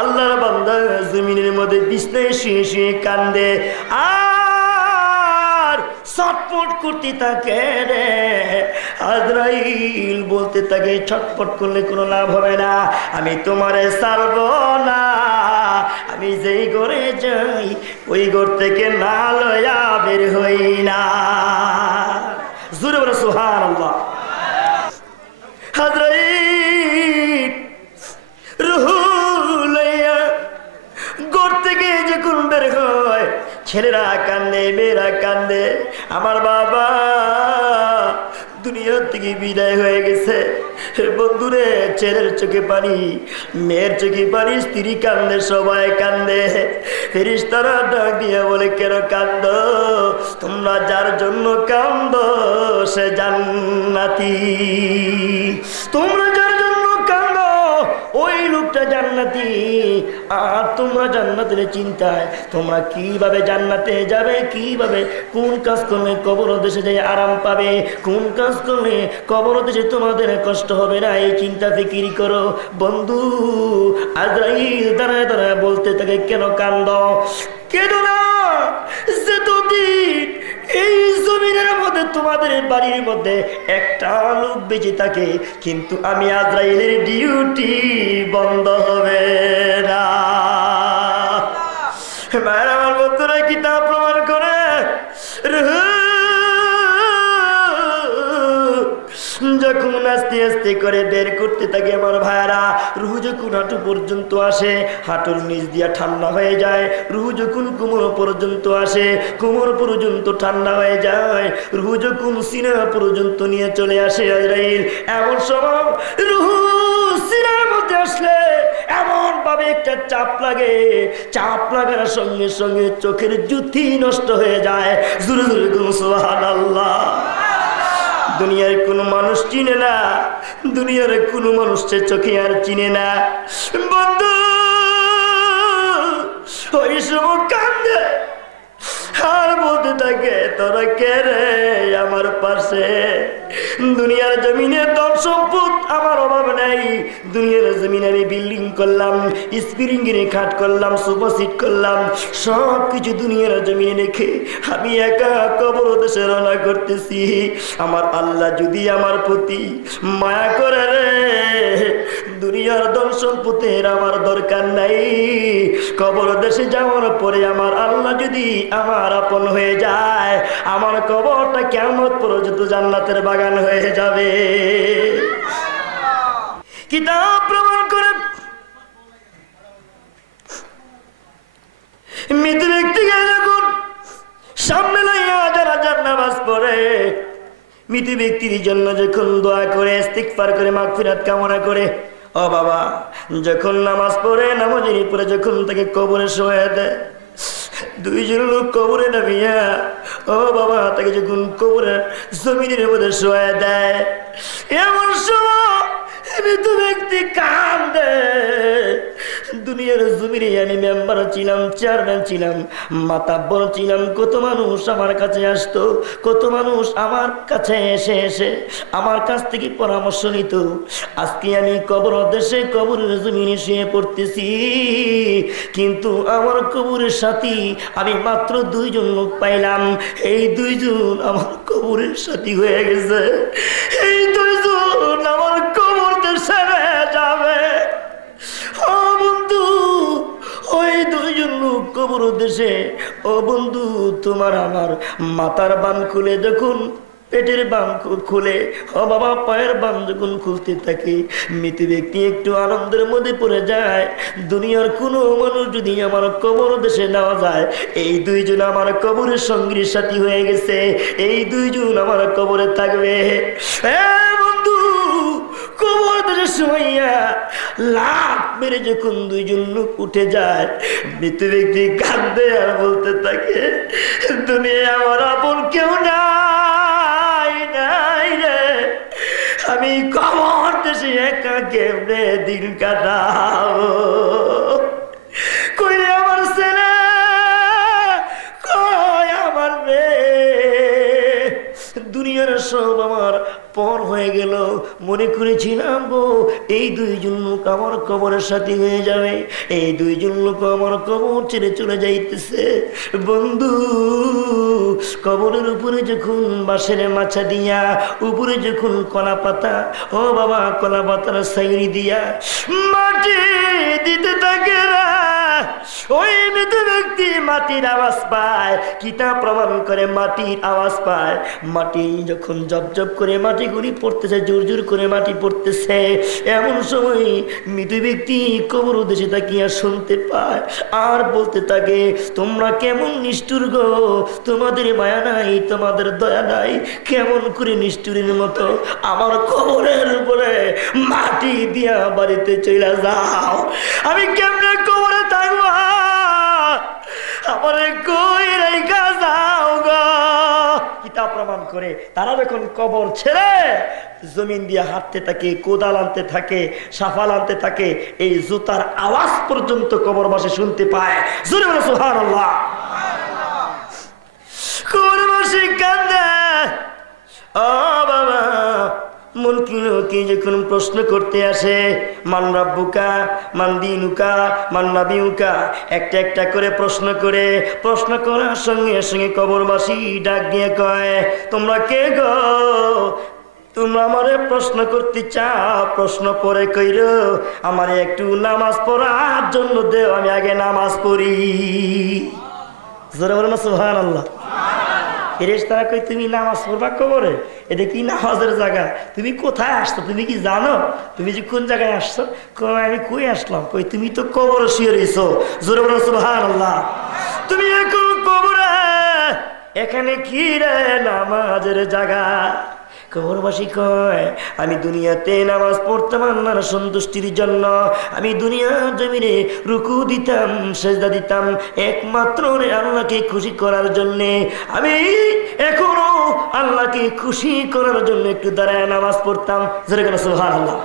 আল্লাহর বান্দা জমিনের মধ্যে বিছনায় শুয়ে শুয়ে কান্দে আর ছটফট করতে থাকে রে। আজরাইল বলতে থাকে, ছটফট করলে কোনো লাভ হবে না, আমি তোমারে ছাড়ব না, আমি যেই ঘরে যাই ওই ঘর থেকে না লয়া বের হই না। জোরে বলো সুবহানাল্লাহ। আজরাইল রূহ লইয়া ঘর থেকে যখন বের হয়, ছেলেরা কান্দে, মেয়েরা কান্দে, আমার বাবা দুনিয়া থেকে বিদায় হয়ে গেছে। বন্ধুরে, ছেলের চোখে পানি, মেয়ের চোখে পানি, স্ত্রী কান্দে, সবাই কান্দে। ফেরেশতারা ডাক দিয়ে বলে, কেন কান্দ? তোমরা যার জন্য কান্দ সে জান্নাতি। তোমরা যার জন্য কান্দ ওই লোকটা জান্নাতি। আর তোমরা জান্নাতের চিন্তায় তোমরা কিভাবে জান্নাতে যাবে, কিভাবে কোন কাজ করলে কবর দেশে যাই আরাম পাবে, কোন কাজ করলে কবর দেশে তোমাদের কষ্ট হবে না, এই চিন্তা ফিকির করো। বন্ধু আজরাইল দাঁড়ায় দাঁড়ায় বলতে থাকে, কেন কান্দ? কেন না? যেতদিন এই জমিনের মধ্যে তোমাদের বাড়ির মধ্যে একটা লোক বেঁচে থাকে, কিন্তু আমি আজরাইলের ডিউটি বন্ধ হবে না। মায়ের আমার বন্ধুরা কিতাব প্রমাণ করে, যখন আস্তে আস্তে করে বের করতে থাকে আমার ভাইরা, রুহু যখন হাঁটু পর্যন্ত আসে, হাঁটুর নিচ দিয়া ঠান্ডা হয়ে যায়। রুহু যখন কোমর পর্যন্ত আসে, কোমর পর্যন্ত ঠান্ডা হয়ে যায়। রুহু যখন সিনা পর্যন্ত নিয়ে চলে আসে আজরাইল, এমন সময় রুহু সিনার মধ্যে আসলে এমন ভাবে একটা চাপ লাগে, চাপ লাগার সঙ্গে সঙ্গে চোখের জ্যোতি নষ্ট হয়ে যায়। জোরে জোরে বলুন সুবহানাল্লাহ। দুনিয়ার কোনো মানুষ চিনে না, দুনিয়ার কোনো মানুষকে চোখে আর চিনে না। বন্ধু ওই সময় কান্দে আর বলতে থাকে, তোরা কে রে আমার পাশে? দুনিয়ার জমিনে ধন সম্পদ আমার অভাব নাই। দুনিয়ার জমিনে আমি বিল্ডিং করলাম, স্প্রিং এর খাট করলাম, সোফা সিট করলাম, সব কিছু দুনিয়ার জমিনে রেখে আমি একা কবর দেশে রওনা করতেছি। আমার আল্লাহ যদি আমার প্রতি মায়া করে রে, দুনিয়ার ধন সম্পদের আমার দরকার নাই। কবর দেশে যাওয়ার পরে আমার আল্লাহ যদি আমার আপন হয়ে যায়, আমার কবরটা কিয়ামত পর্যন্ত জান্নাতের বাগান হয়ে যাবে। কিতাব প্রমাণ করে মৃত ব্যক্তিকে যখন সামনে লাইয়া যারা যার নামাজ পড়ে, মৃত ব্যক্তির জন্য যখন দোয়া করে, ইস্তিগফার করে, মাগফিরাত কামনা করে, ও বাবা যখন নামাজ পড়ে, নামাজের পরে যখন তাকে কবরে শোয়া দেয়, দুইজন লোক কবরে নামিয়া ও বাবা তাকে যখন কবরে জমিনের মধ্যে শোয়া দেয়, এমন সময় মৃত ব্যক্তি কান্দে। দুনিয়ার জমিনে আমি মেম্বার ছিলাম, চেয়ারম্যান ছিলাম, মাতাব্বর ছিলাম, কত মানুষ আমার কাছে আসতো, কত মানুষ আমার কাছে এসে এসে আমার কাছ থেকে পরামর্শ নিত। আজকে আমি কবর দেশে কবরের জমিনে শুয়ে পড়তেছি, কিন্তু আমার কবরের সাথী আমি মাত্র দুইজন লোক পাইলাম। এই দুইজন আমার কবরের সাথী হয়ে গেছে, এই দুইজন আমার কবর দেশে যাবে। ও বন্ধু, ওই দুইজন লোক কবর দেশে, ও বন্ধু তোমার আমার মাথার বান খুলে যখন পেটের বান খুলে, ও বাবা পায়ের বান যখন খুলতে থাকে, মৃত ব্যক্তি একটু আনন্দের মধ্যে পড়ে যায়। দুনিয়ার কোনো মানুষ যদি আমার কবর দেশে নেওয়া যায়, এই দুইজন আমার কবরের সঙ্গীর সাথী হয়ে গেছে, এই দুইজন আমার কবরে থাকবে। বন্ধু কবর দেশে শুইয়া লাভ মেরে যখন দুইজন লোক উঠে যায়, মৃত ব্যক্তি কাঁদে আর বলতে থাকে, দুনিয়া আমার আপন কেউ নাই নাই রে, আমি কবর দেশে একা কেমনে দিন কাটাবো? কইরে আমার ছেলে, কই আমার মেয়ে, দুনিয়ার সব আমার পর হয়ে গেল। মনে করেছিলাম গো এই দুইজন লোক আমার কবরের সাথী হয়ে যাবে, এই দুইজন লোক আমার কবর ছেড়ে চলে যাইতেছে। বন্ধু কবরের উপরে যখন বাঁশের মাছা দিয়া, উপরে যখন কলা পাতা, ও বাবা কলা পাতার সাইরি দিয়া মাটি দিতে থাকে না, ওই মৃত ব্যক্তি মাটির আওয়াজ পায়। কিতাব প্রমাণ করে মাটির আওয়াজ পায়। মাটি যখন জপ জপ করে মাটিগুলি পড়তেছে, জোর জোর করে মাটি পড়তেছে, এমন সময় মৃত ব্যক্তি কবর উদ্দেশ্যে তাকিয়া শুনতে পায় আর বলতে থাকে, তোমরা কেমন নিষ্ঠুর গো, তোমাদের মায়া নাই, তোমাদের দয়া নাই, কেমন করে নিষ্ঠুরের মতো আমার কবরের উপরে মাটি দিয়া বাড়িতে চলে যাও। আমি কেমনে কবরে থাকবো, আমার কই রেখা যাও গো। কিতাব প্রমাণ করে তারা যখন কবর ছেড়ে জমিন দিয়ে হাঁটতে থাকে, কোদাল আনতে থাকে, সাফাল আনতে থাকে, এই জুতার আওয়াজ পর্যন্ত কবরবাসী শুনতে পায়। জোরে বলো সুবহানাল্লাহ। কবরবাসী কান্দে, ও বাবা মুনকিরকে যখন প্রশ্ন করতে আসে, মান রাব্বুকা, মান দিনুকা, মান নাবিউকা, একটা একটা করে প্রশ্ন করে, প্রশ্ন করার সঙ্গে সঙ্গে কবরবাসী ডাক দিয়ে কয়, তোমরা কে গো? তোমরা আমারে প্রশ্ন করতে চাও, প্রশ্ন পরে কইর, আমারে একটু নামাজ পড়ার জন্য দেও, আমি আগে নামাজ পড়ি। জোরে বলো না সুবহানাল্লাহ। ফেরেশতারা কই, তুমি নামাজ পড়বা কবরে? এটা কি নামাজের জায়গা? তুমি কোথায় আসছো? তুমি কি জানো তুমি যে কোন জায়গায় আসছো? কই আমি কই আসলাম? কই তুমি তো কবরে শুয়ে রইছো। জোরে বলো সুবহানাল্লাহ। তুমি এখন কবরে, এখানে কি রে নামাজের জায়গা? কবরবাসী কয়, আমি দুনিয়াতে নামাজ পড়তাম আল্লাহর সন্তুষ্টির জন্য, আমি দুনিয়ার জমিনে রুকু দিতাম, সেজদা দিতাম একমাত্র আল্লাহকে খুশি করার জন্য। আমি এখনো আল্লাহকে খুশি করার জন্য একটু দাঁড়ায় নামাজ পড়তাম। জোরে কেন সুবহানাল্লাহ।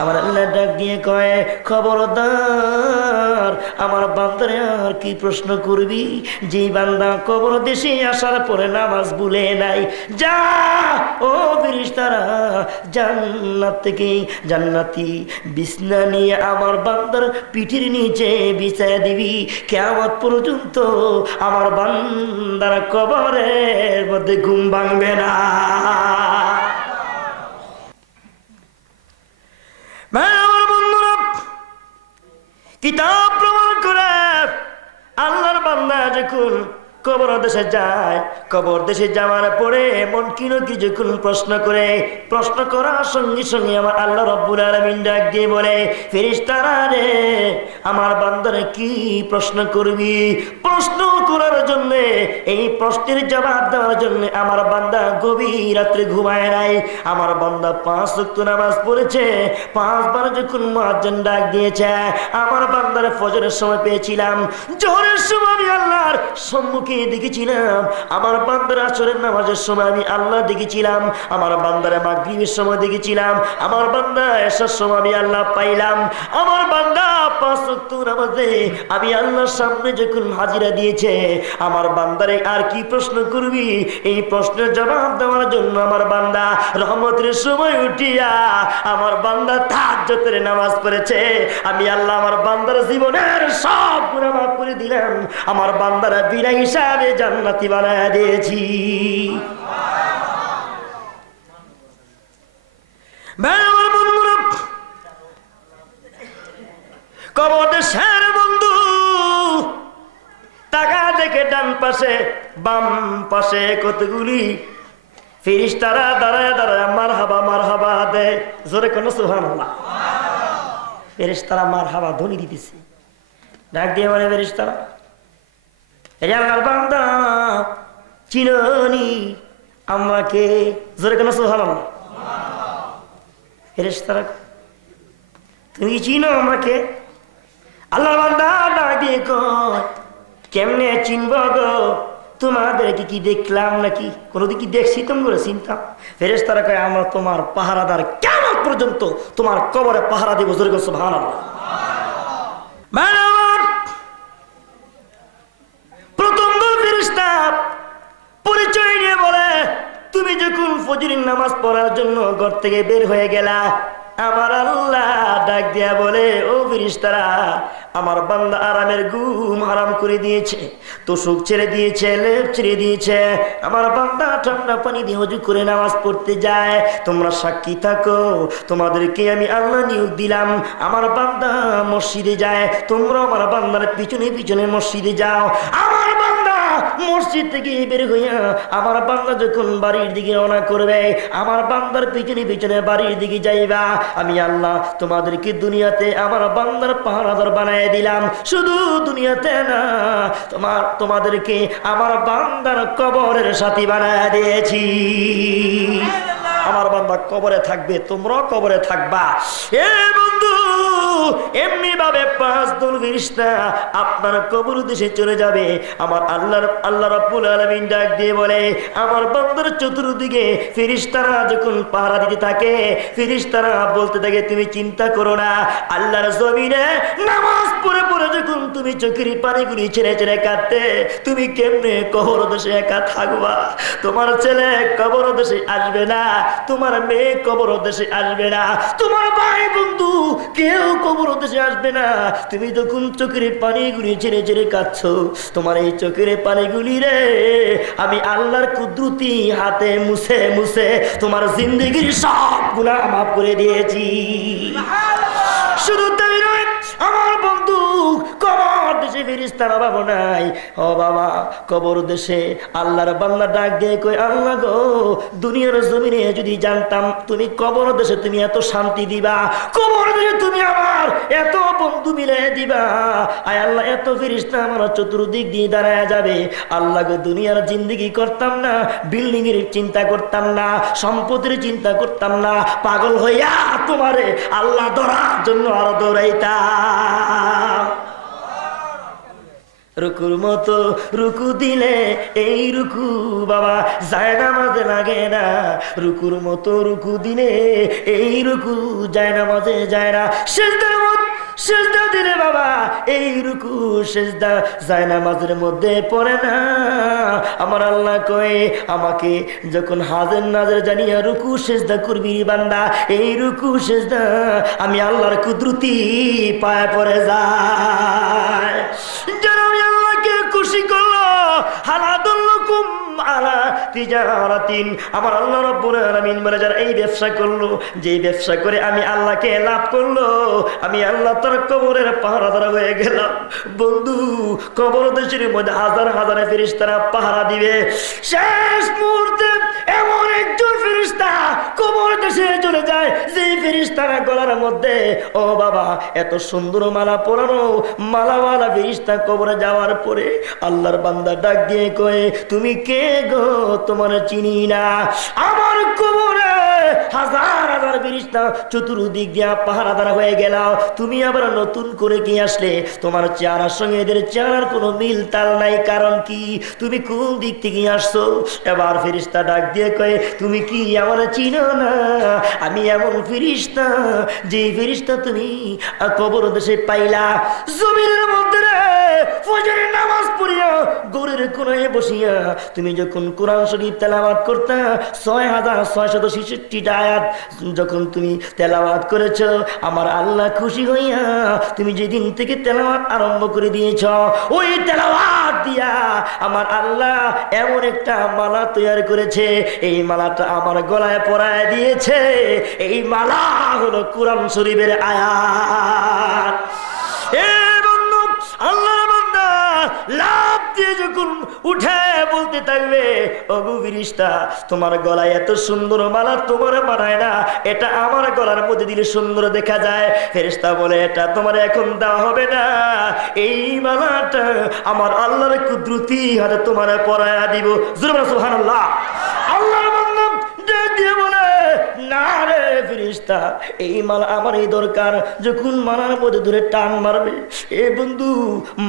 আমার আল্লাহ ডাক দিয়ে কয়, খবরদার আমার বান্দারে আর কি প্রশ্ন করবি? যে বান্দা কবর দেশে আসার পরে নামাজ ভুলে নাই, যা ও ফেরেশতারা জান্নাত থেকে জান্নাতি বিছনা নিয়ে আমার বান্দার পিঠের নিচে বিছায়া দিবি, কিয়ামত পর্যন্ত আমার বান্দার কবরের মধ্যে ঘুম ভাঙবে না। আমার বন্ধুরা, কিতাব প্রমাণ করে আল্লাহর বান্দা যখন কবর দেশে যায়, কবর দেশে যাওয়ার পরে মন কি যখন প্রশ্ন করে, প্রশ্ন করার সঙ্গে সঙ্গে আমার আল্লাহ রব্বুল আলামিন ডাক দিয়ে বলে, ফেরেশতারা রে, আমার বান্দারে কি প্রশ্ন করবি? প্রশ্ন করার জন্য, এই প্রশ্নের জবাব দেওয়ার জন্য আমার বান্দা গভীর রাত্রে ঘুমায় নাই। আমার বান্দা 5 ওয়াক্ত নামাজ পড়েছে, 5 বার যখন মুয়াজ্জিন ডাক দিয়েছে, আমার বান্দারে ফজরের সময় পেয়েছিলাম, জোহরের সময় আমি আল্লাহর সম্মুখে দেখেছিলাম, আমার বান্দার আসরের নামাজের সময় আমি আল্লাহ দেখেছিলাম, আমার বান্দারে মাগরিবের সময় দেখেছিলাম, আমার বান্দা এশার সময় আমি আল্লাহ পাইলাম। আমার বান্দা 5 ওয়াক্ত নামাজে আমি আল্লাহর সামনে যখন হাজিরা দিয়েছে, আমার বান্দারে আর কি প্রশ্ন করবি? এই প্রশ্নের জবাব দেওয়ার জন্য আমার বান্দা রহমতের সময় উঠিয়া আমার বান্দা তাহাজ্জুদের নামাজ পড়েছে। আমি আল্লাহ আমার বান্দার জীবনের সব গুনাহ মাফ করে দিলাম, আমার বান্দারা বিনা হিসাবে জান্নাতি বানায়া দিয়েছি। আমার বন্ধুরা, কবর দেশের বন্ধু টাকা দেখে ডান পাশে বাম পাশে কতগুলি ফেরেশতারা দাঁড়ায় দাঁড়ায় মারহাবা মারহাবা দেয়। জোরে কোন সুবহানাল্লাহ। ফেরেশতারা মারহাবা ধ্বনি দিতেছে, ডাক দিয়ে বলে, ফেরেশতারা এই আল্লাহর বান্দা চিনোনি আমাকে? জোরে কোন সুবহানাল্লাহ। ফেরেশতারা, তুমি চিনো আমাকে? আল্লাহর বান্দা ডাক দিয়ে কয়, কেমনে চিনব গো? তোমাদেরকে কি দেখলাম নাকি? কোনোদিন কি দেখছি তোমরা চিনতাম? ফেরেশতারা কয়, আমরা তোমার পাহারাদার, কিয়ামত পর্যন্ত তোমার কবরে পাহারা দিব। জোরে কোন সুবহানাল্লাহ। প্রথম দল ফেরেশতা পরিচয় নিয়ে বলে, তুমি যখন ফজরের নামাজ পড়ার জন্য ঘর থেকে বের হয়ে গেলা, আমার আল্লাহ ডাক দিয়া বলে, ও ফেরেশতারা, আমার বান্দা আরামের ঘুম হারাম করে দিয়েছে, তোষক ছেড়ে দিয়েছে, লেপ ছেড়ে দিয়েছে। আমার বান্দা ঠান্ডা পানি দিয়ে ওযু করে নামাজ পড়তে যায়। তোমরা সাক্ষী থাকো, তোমাদেরকে আমি আল্লাহ নিয়োগ দিলাম। আমার বান্দা মসজিদে যায়, তোমরা আমার বান্দার পিছনে পিছনে মসজিদে যাও। আমার বান্দা মসজিদ থেকে বের হইয়া আমার বান্দা যখন বাড়ির দিকে রওনা করবে, আমার বান্দার পিছনে পিছনে বাড়ির দিকে যাইবা। আমি আল্লাহ তোমাদেরকে দুনিয়াতে আমার বান্দার পাহারাদার বানায় দিলাম। শুধু দুনিয়াতে না, তোমাদেরকে আমার বান্দার কবরের সাথী বানায় দিয়েছি। আমার বান্দা কবরে থাকবে, তোমরাও কবরে থাকবা। এ বন্ধু, এমনি ভাবে 5 দল ফেরেশতা আপনার কবর দেশে চলে যাবে। আমার আল্লাহ রাব্বুল আলামিন ডাক দিয়ে বলে, আমার বান্দার চতুর্দিকে ফেরেশতারা যখন পাহারা দিতে থাকে, ফেরেশতারা বলতে থাকে, তুমি চিন্তা করো না, আল্লাহর জমিনে নামাজ পড়ে পড়ে যখন তুমি চোখের পানিগুলি ছেড়ে ছেড়ে কাঁদতে, তুমি কেমনে কবর দেশে একা থাকবা? তোমার ছেলে কবর দেশে আসবে না, তোমার মেয়ে কবর দেশে আসবে না, তোমার ভাই বন্ধু কেউ কবর দেশে আসবে না। তুমি যখন চোখের পানিগুলি ছেড়ে ছেড়ে কাঁদছো, তোমার এই চোখের পানিগুলি রে আমি আল্লাহর কুদরতি হাতে মুছে মুছে তোমার জিন্দেগির সব গুনাহ মাফ করে দিয়েছি। শুধু তাই নয়, আমার বন্ধু কবর দেশে ফেরেশতার অভাব নাই। ও বাবা, কবর দেশে আল্লাহর বান্দা ডাক দিয়ে কই, আল্লাহ গো, দুনিয়ার জমিনে যদি জানতাম তুমি কবর দেশে তুমি এত শান্তি দিবা, কবর দেশে তুমি আমার এত বন্ধু মিলে দিবা, আয় আল্লাহ এত ফেরেশতা আমার চতুর্দিক দিয়ে দাঁড়ায় যাবে, আল্লাহ গো দুনিয়ার জিন্দেগি করতাম না, বিল্ডিং এর চিন্তা করতাম না, সম্পদের চিন্তা করতাম না, পাগল হইয়া তোমারে আল্লাহ ধরার জন্য আরো দৌড়াইতাম। রুকুর মতো রুকু দিলে এই রুকু বাবা জায়নামাজে লাগে না, রুকুর মতো রুকু দিলে এই রুকু জায়নামাজে যায় না, সেজদা দিলে বাবা এই রুকু সেজদা জায়নামাজের মধ্যে পড়ে না। আমার আল্লাহ কয়, আমাকে যখন হাজের নাজের জানিয়া রুকু সেজদা করবি বান্দা, এই রুকু সেজদা আমি আল্লাহর কুদরতি পায়ে পড়ে যায়। যারা আল্লাহকে খুশি করলো, হালাদুল্লুকুম আলা তিজারাতিন, আমার আল্লাহ রাব্বুল আলামিন বলে, যারা এই ব্যবসা করলো, যে ব্যবসা করে আমি আল্লাহকে লাভ করলো, আমি আল্লাহ তার কবরের পাহারাদার হয়ে গেলাম। বন্ধু, কবর দেশের মধ্যে হাজার হাজার ফেরেশতারা পাহারা দিবে। শেষ মুহূর্তে এমন একজন ফেরেশতা কবর দেশে চলে যায়, যে ফেরেশতারা গলার মধ্যে, ও বাবা, এত সুন্দর মালা পরানো মালাওয়ালা ফেরেশতা কবরে যাওয়ার পরে আল্লাহর বান্দা ডাক দিয়ে কয়, তুমি কে গো? তোমার চিনি না। আমার কবরে হাজার হাজার ফেরেশতা চতুর্দিক দিয়ে পাহারাদার হয়ে গেল, তুমি আবার নতুন করে কি আসলে? তোমার চেহারার সঙ্গে এদের চেহারার কোনো মিল তাল নাই, কারণ কি? তুমি কোন দিক থেকে আসছো? এবার ফেরেশতা ডাক দিয়ে কয়, তুমি কি আমার চিনো না? আমি এমন ফেরেশতা, যে ফেরেশতা তুমি কবর দেশে পাইলা জমিনের মধ্যে ফজরের নামাজ পড়িয়া গোরের কোনায় বসিয়া তুমি যখন কোরআন শরীফ তেলাওয়াত করতা, 6666টা আয়াত যখন তুমি তেলাওয়াত করেছ, আমার আল্লাহ খুশি হইয়া তুমি যেদিন থেকে তেলাওয়াত আরম্ভ করে দিয়েছ, ওই তেলাওয়াত দিয়া আমার আল্লাহ এমন একটা মালা তৈরি করেছে, এই মালাটা আমার গলায় পরায় দিয়েছে। এই মালা হলো কোরআন শরীফের আয়াত। আল্লাহর বান্দা লাফ দিয়ে যখন উঠে বলতে থাকবে, ওগো ফেরেশতা, তোমার গলায় এত সুন্দর মালা তোমার মানায় না, এটা আমার গলার মধ্যে দিলে সুন্দর দেখা যায়। ফেরেশতা বলে, এটা তোমার এখন দেওয়া হবে না, এই মালাটা আমার আল্লাহর কুদরতি হাতে তোমার পরায়া দিব। সুবহানাল্লাহ। আল্লাহর বান্দা ডাক দিয়ে বলে, না রে ফেরেশতা, এই মালা আমারই দরকার। যখন মালার মধ্যে ধরে টান মারবে, এ বন্ধু,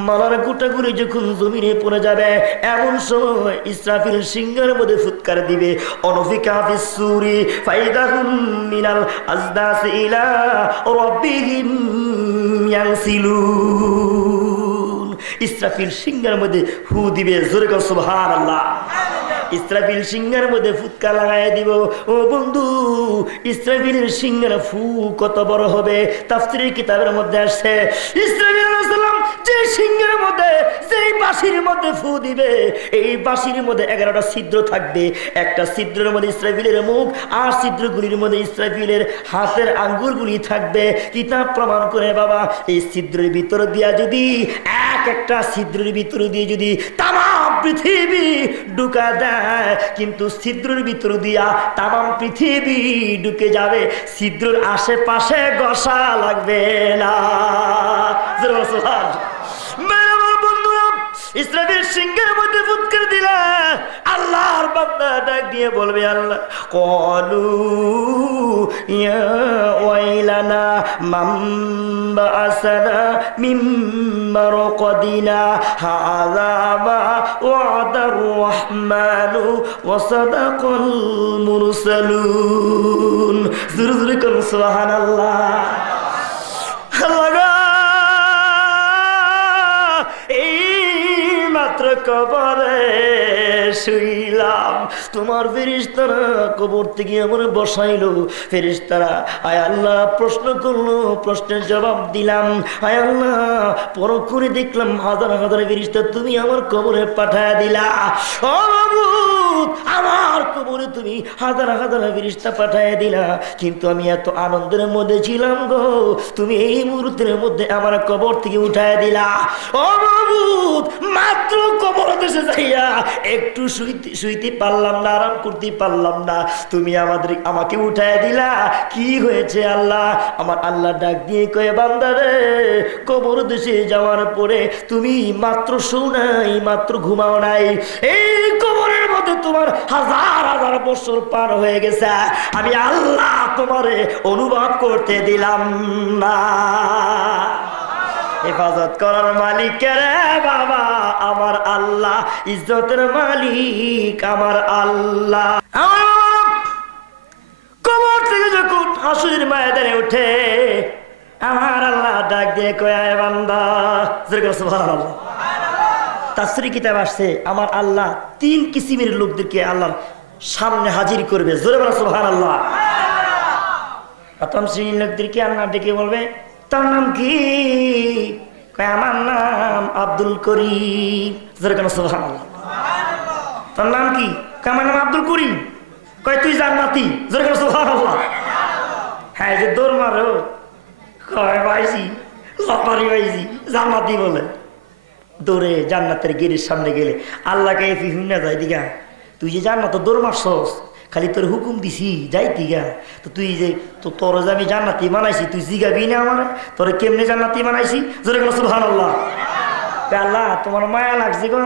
মালার গোটাগুলি যখন জমিনে পড়ে যাবে, এমন সময় ইসরাফিল সিংহের মধ্যে ফুৎকার দিবে, অনফিকা ফিস সূরি ফাইদাহুম মিনাল আজদাসি ইলা রাব্বিহিম ইয়ানসিলুন। ইসরাফিল সিংহের মধ্যে ফু দিবে, জোরে কর সুবহানাল্লাহ। ইসরাফিল সিংহের মধ্যে ফুৎকা লাগাই দিব। ও বন্ধু, ইসরাফিলের সিংহের ফু কত বড় হবে? তাফসীরের কিতাবের মধ্যে আসছে ইসরাফিল আলাইহিস সালাম যে সিংহের মধ্যে, যেই বাঁশির মধ্যে ফু দিবে, এই বাঁশির মধ্যে 11টা ছিদ্র থাকবে। একটা ছিদ্রের মধ্যে ইসরাফিলের মুখ, আর ছিদ্রগুলির মধ্যে ইসরাফিলের হাতের আঙ্গুলগুলি থাকবে। কিতাব প্রমাণ করে বাবা, এই ছিদ্রের ভিতর দিয়া যদি একটা ছিদ্রের ভিতর দিয়ে যদি তামাম পৃথিবী ঢুকা দেয়, কিন্তু ছিদ্রের ভিতর দিয়া তামাম পৃথিবী ঢুকে যাবে, ছিদ্রের আশেপাশে ঘষা লাগবে না। ইসরাফিল সিংহের মধ্যে ফুৎকার দিলা, আল্লাহর বান্দা ডাক দিয়ে বলবে, আল্লাহ ক্বালু ইয়া ওয়াইলানা মান বাআসানা মিন মারকাদিনা হাযা মা ওয়াদার রাহমানু ওয়া সাদাকাল মুরসালুন। জোরে জোরে কোন সুবহানাল্লাহ। কবরে শুইলাম, তোমার ফেরেশতারা কবর থেকে আমার বসাইলো। ফেরেশতারা আয় আল্লাহ প্রশ্ন করলো, প্রশ্নের জবাব দিলাম। আয় আল্লাহ পরখ করে দেখলাম হাজার হাজার ফেরেশতা তুমি আমার কবরে পাঠায় দিলা। ও মাবুদ, আমার কবরে তুমি হাজার হাজার ফেরেশতা পাঠায় দিলা, কিন্তু আমি এত আনন্দের মধ্যে ছিলাম গো, তুমি এই মুহূর্তের মধ্যে আমার কবর থেকে উঠায় দিলা। ও মাবুদ, মাত্র কবর দেশে যাইয়া একটু শুইতে পারলাম না, আরাম করতে পারলাম না, তুমি আমাকে উঠায় দিলা। কি হয়েছে আল্লাহ? আমার আল্লাহ ডাক দিয়ে কয়ে, বান্দারে, কবর দেশে যাওয়ার পরে তুমি মাত্র শোও নাই, মাত্র ঘুমাও নাই, এই কবরের মধ্যে তোমার হাজার হাজার বছর পার হয়ে গেছে, আমি আল্লাহ তোমারে অনুভব করতে দিলাম না। হেফাজত করার মালিক কে রে বাবা? আমার আল্লাহ। ইজ্জতের মালিক আমার আল্লাহ। কবর থেকে যখন হাসরের ময়দানে উঠে, আমার আল্লাহ ডাক দিয়ে কয়, আয় বান্দা। সুবহানাল্লাহ। তাফসীরে কিতাব আসছে আমার আল্লাহ 3 কিসিমের লোকদেরকে আল্লাহর সামনে হাজির করবে। জোরে বলো সুবহানাল্লাহ। প্রথম শ্রেণীর লোকদেরকে আল্লাহ ডেকে বলবে, তোর নাম কি? কয় আমার নাম আব্দুল করিম। জোরে কেন সুবহানাল্লাহ। তোর নাম কি? কয় আমার নাম আব্দুল করিম। কয় তুই জান্নাতি। জোরে কেন সুবহানাল্লাহ। হ্যাঁ, যে দৌড় মারো, কয় পাইছি, লটারি পাইছি, জান্নাতি বলে দৌড়ে জান্নাতের গেটের সামনে গেলে আল্লাহকে না যায় দিঘা, তুই যে জান্নাত দৌড় মারছস, খালি তোর হুকুম দিছি যাইতি গা, তো তুই যে তোর যে আমি জান্নাতি বানাইছি, তুই জিগাবি না আমার তোর কেমনে জান্নাতি বানাইছি? জোরে গেল সুবহানাল্লাহ। আল্লাহ তোমার মায়া লাগছে গো,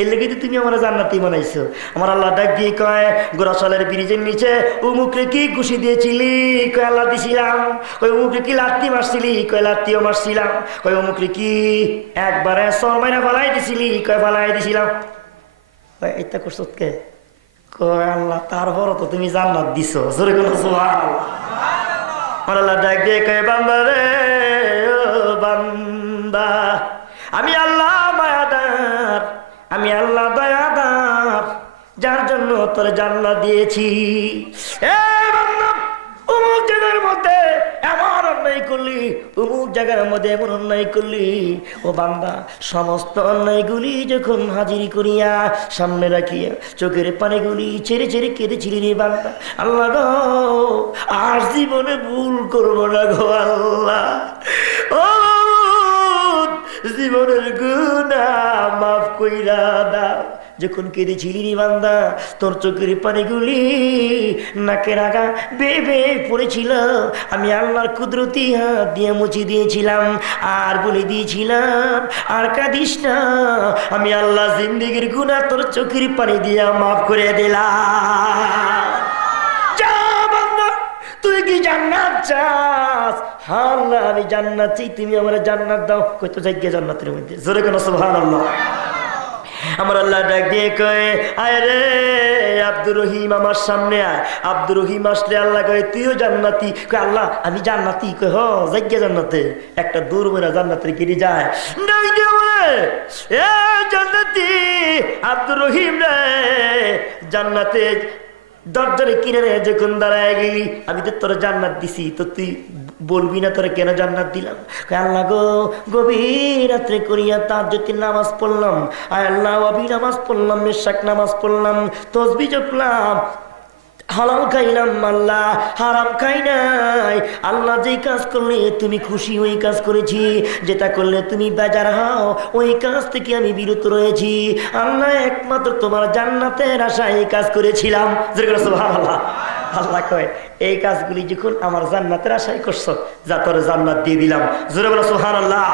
এর লেগে তুমি আমার জান্নাতি বানাইছো। আমার আল্লাহ ডাক দিয়ে কয়, গোরাশালের ব্রিজের নিচে উমুকরে কি খুশি দিয়েছিলি? কয় আল্লাহ দিছিলাম। কয় উমুকরে কি লাত্তি মারছিলি? কয় লাত্তিও মারছিলাম। কয় উমুকরে কি একবারে সরমাইনা ফালাই দিছিলি? কয় ফালাই দিছিলাম। কয় এটা করছ কে? কয় আল্লাহ তারপর তো তুমি জান্নাত দিছো। জোরে কোন সুবহানাল্লাহ। আমার আল্লাহ ডাক দিয়ে কয়, বান্দা রে, ও বান্দা, আমি আল্লাহ মায়াদার, আমি আল্লাহ দয়াদার, যার জন্য তোর জান্নাত দিয়েছি। অমুক জায়গার মধ্যে এমন অন্যায় করলি, অমুক জায়গার মধ্যে এমন অন্যায় করলি, ও বান্দা সমস্ত অন্যায়গুলি যখন হাজির করিয়া সামনে রাখিয়া চোখের পানিগুলি ছেড়ে ছেড়ে কেঁদেছিলি রে বান্দা, আল্লাহ গো আর জীবনে ভুল করবো না গো আল্লাহ, ও জীবনের গুনাহ মাফ কইরা দাও। যখন কেঁদেছিলি রে বান্দা, তোর চোখের পানিগুলি নাকের আগা বেয়ে বেয়ে পড়েছিল, আমি আল্লাহর কুদরতি হাত দিয়ে মুছে দিয়েছিলাম আর বলে দিয়েছিলাম, আর কাঁদিস না, আমি আল্লাহ জিন্দেগির গুনাহ তোর চোখের পানি দিয়া মাফ করে দিলাম। যা বান্দা, তুই কি জান্নাত চাস? হ্যাঁ আল্লাহ আমি জান্নাত চাই, তুমি আমার জান্নাত দাও। কত জায়গা জান্নাতের মধ্যে? জোরে কেন সুবহানাল্লাহ। আমার আল্লাহ ডাক দিয়ে কয়, আয় রে আব্দুর রহিম আমার সামনে আয়। আব্দুর রহিম আসলে আল্লাহ কয়, তুইও জান্নাতি? কয়, আল্লাহ আমি জান্নাতি? কয়, হ যাইয়া জান্নাতে। একটা দূর মেরা জান্নাতের গিরি যায়। ডাক দিয়ে বলে, এ জান্নাতি আব্দুর রহিম রে, জান্নাতে দরজার কিনারে যখন দাঁড়ায় গেলি, আমি তো তোর জান্নাত দিছি, তো তুই বলবি না তোরা কেন জান্নাত দিলাম? আল্লাহ গো, গভীর রাত্রে করিয়া তাহাজ্জুদের নামাজ পড়লাম, আয় আল্লাহ অবি নামাজ পড়লাম, মেশাক নামাজ পড়লাম, তসবিহ জপলাম, হালাল খাইলাম, আল্লাহ হারাম খাই নাই। আল্লাহ যেই কাজ করলে তুমি খুশি ওই কাজ করেছি, যেটা করলে তুমি বেজার হও ওই কাজ থেকে আমি বিরত রয়েছি। আল্লাহ একমাত্র তোমার জান্নাতের আশায় এই কাজ করেছিলাম। সুবহানাল্লাহ। আল্লাহ কয়, এই কাজগুলি যখন আমার জান্নাতের আশায় করছো, যা তোর জান্নাত দিয়ে দিলাম। জোরে বলো সুবহানাল্লাহ।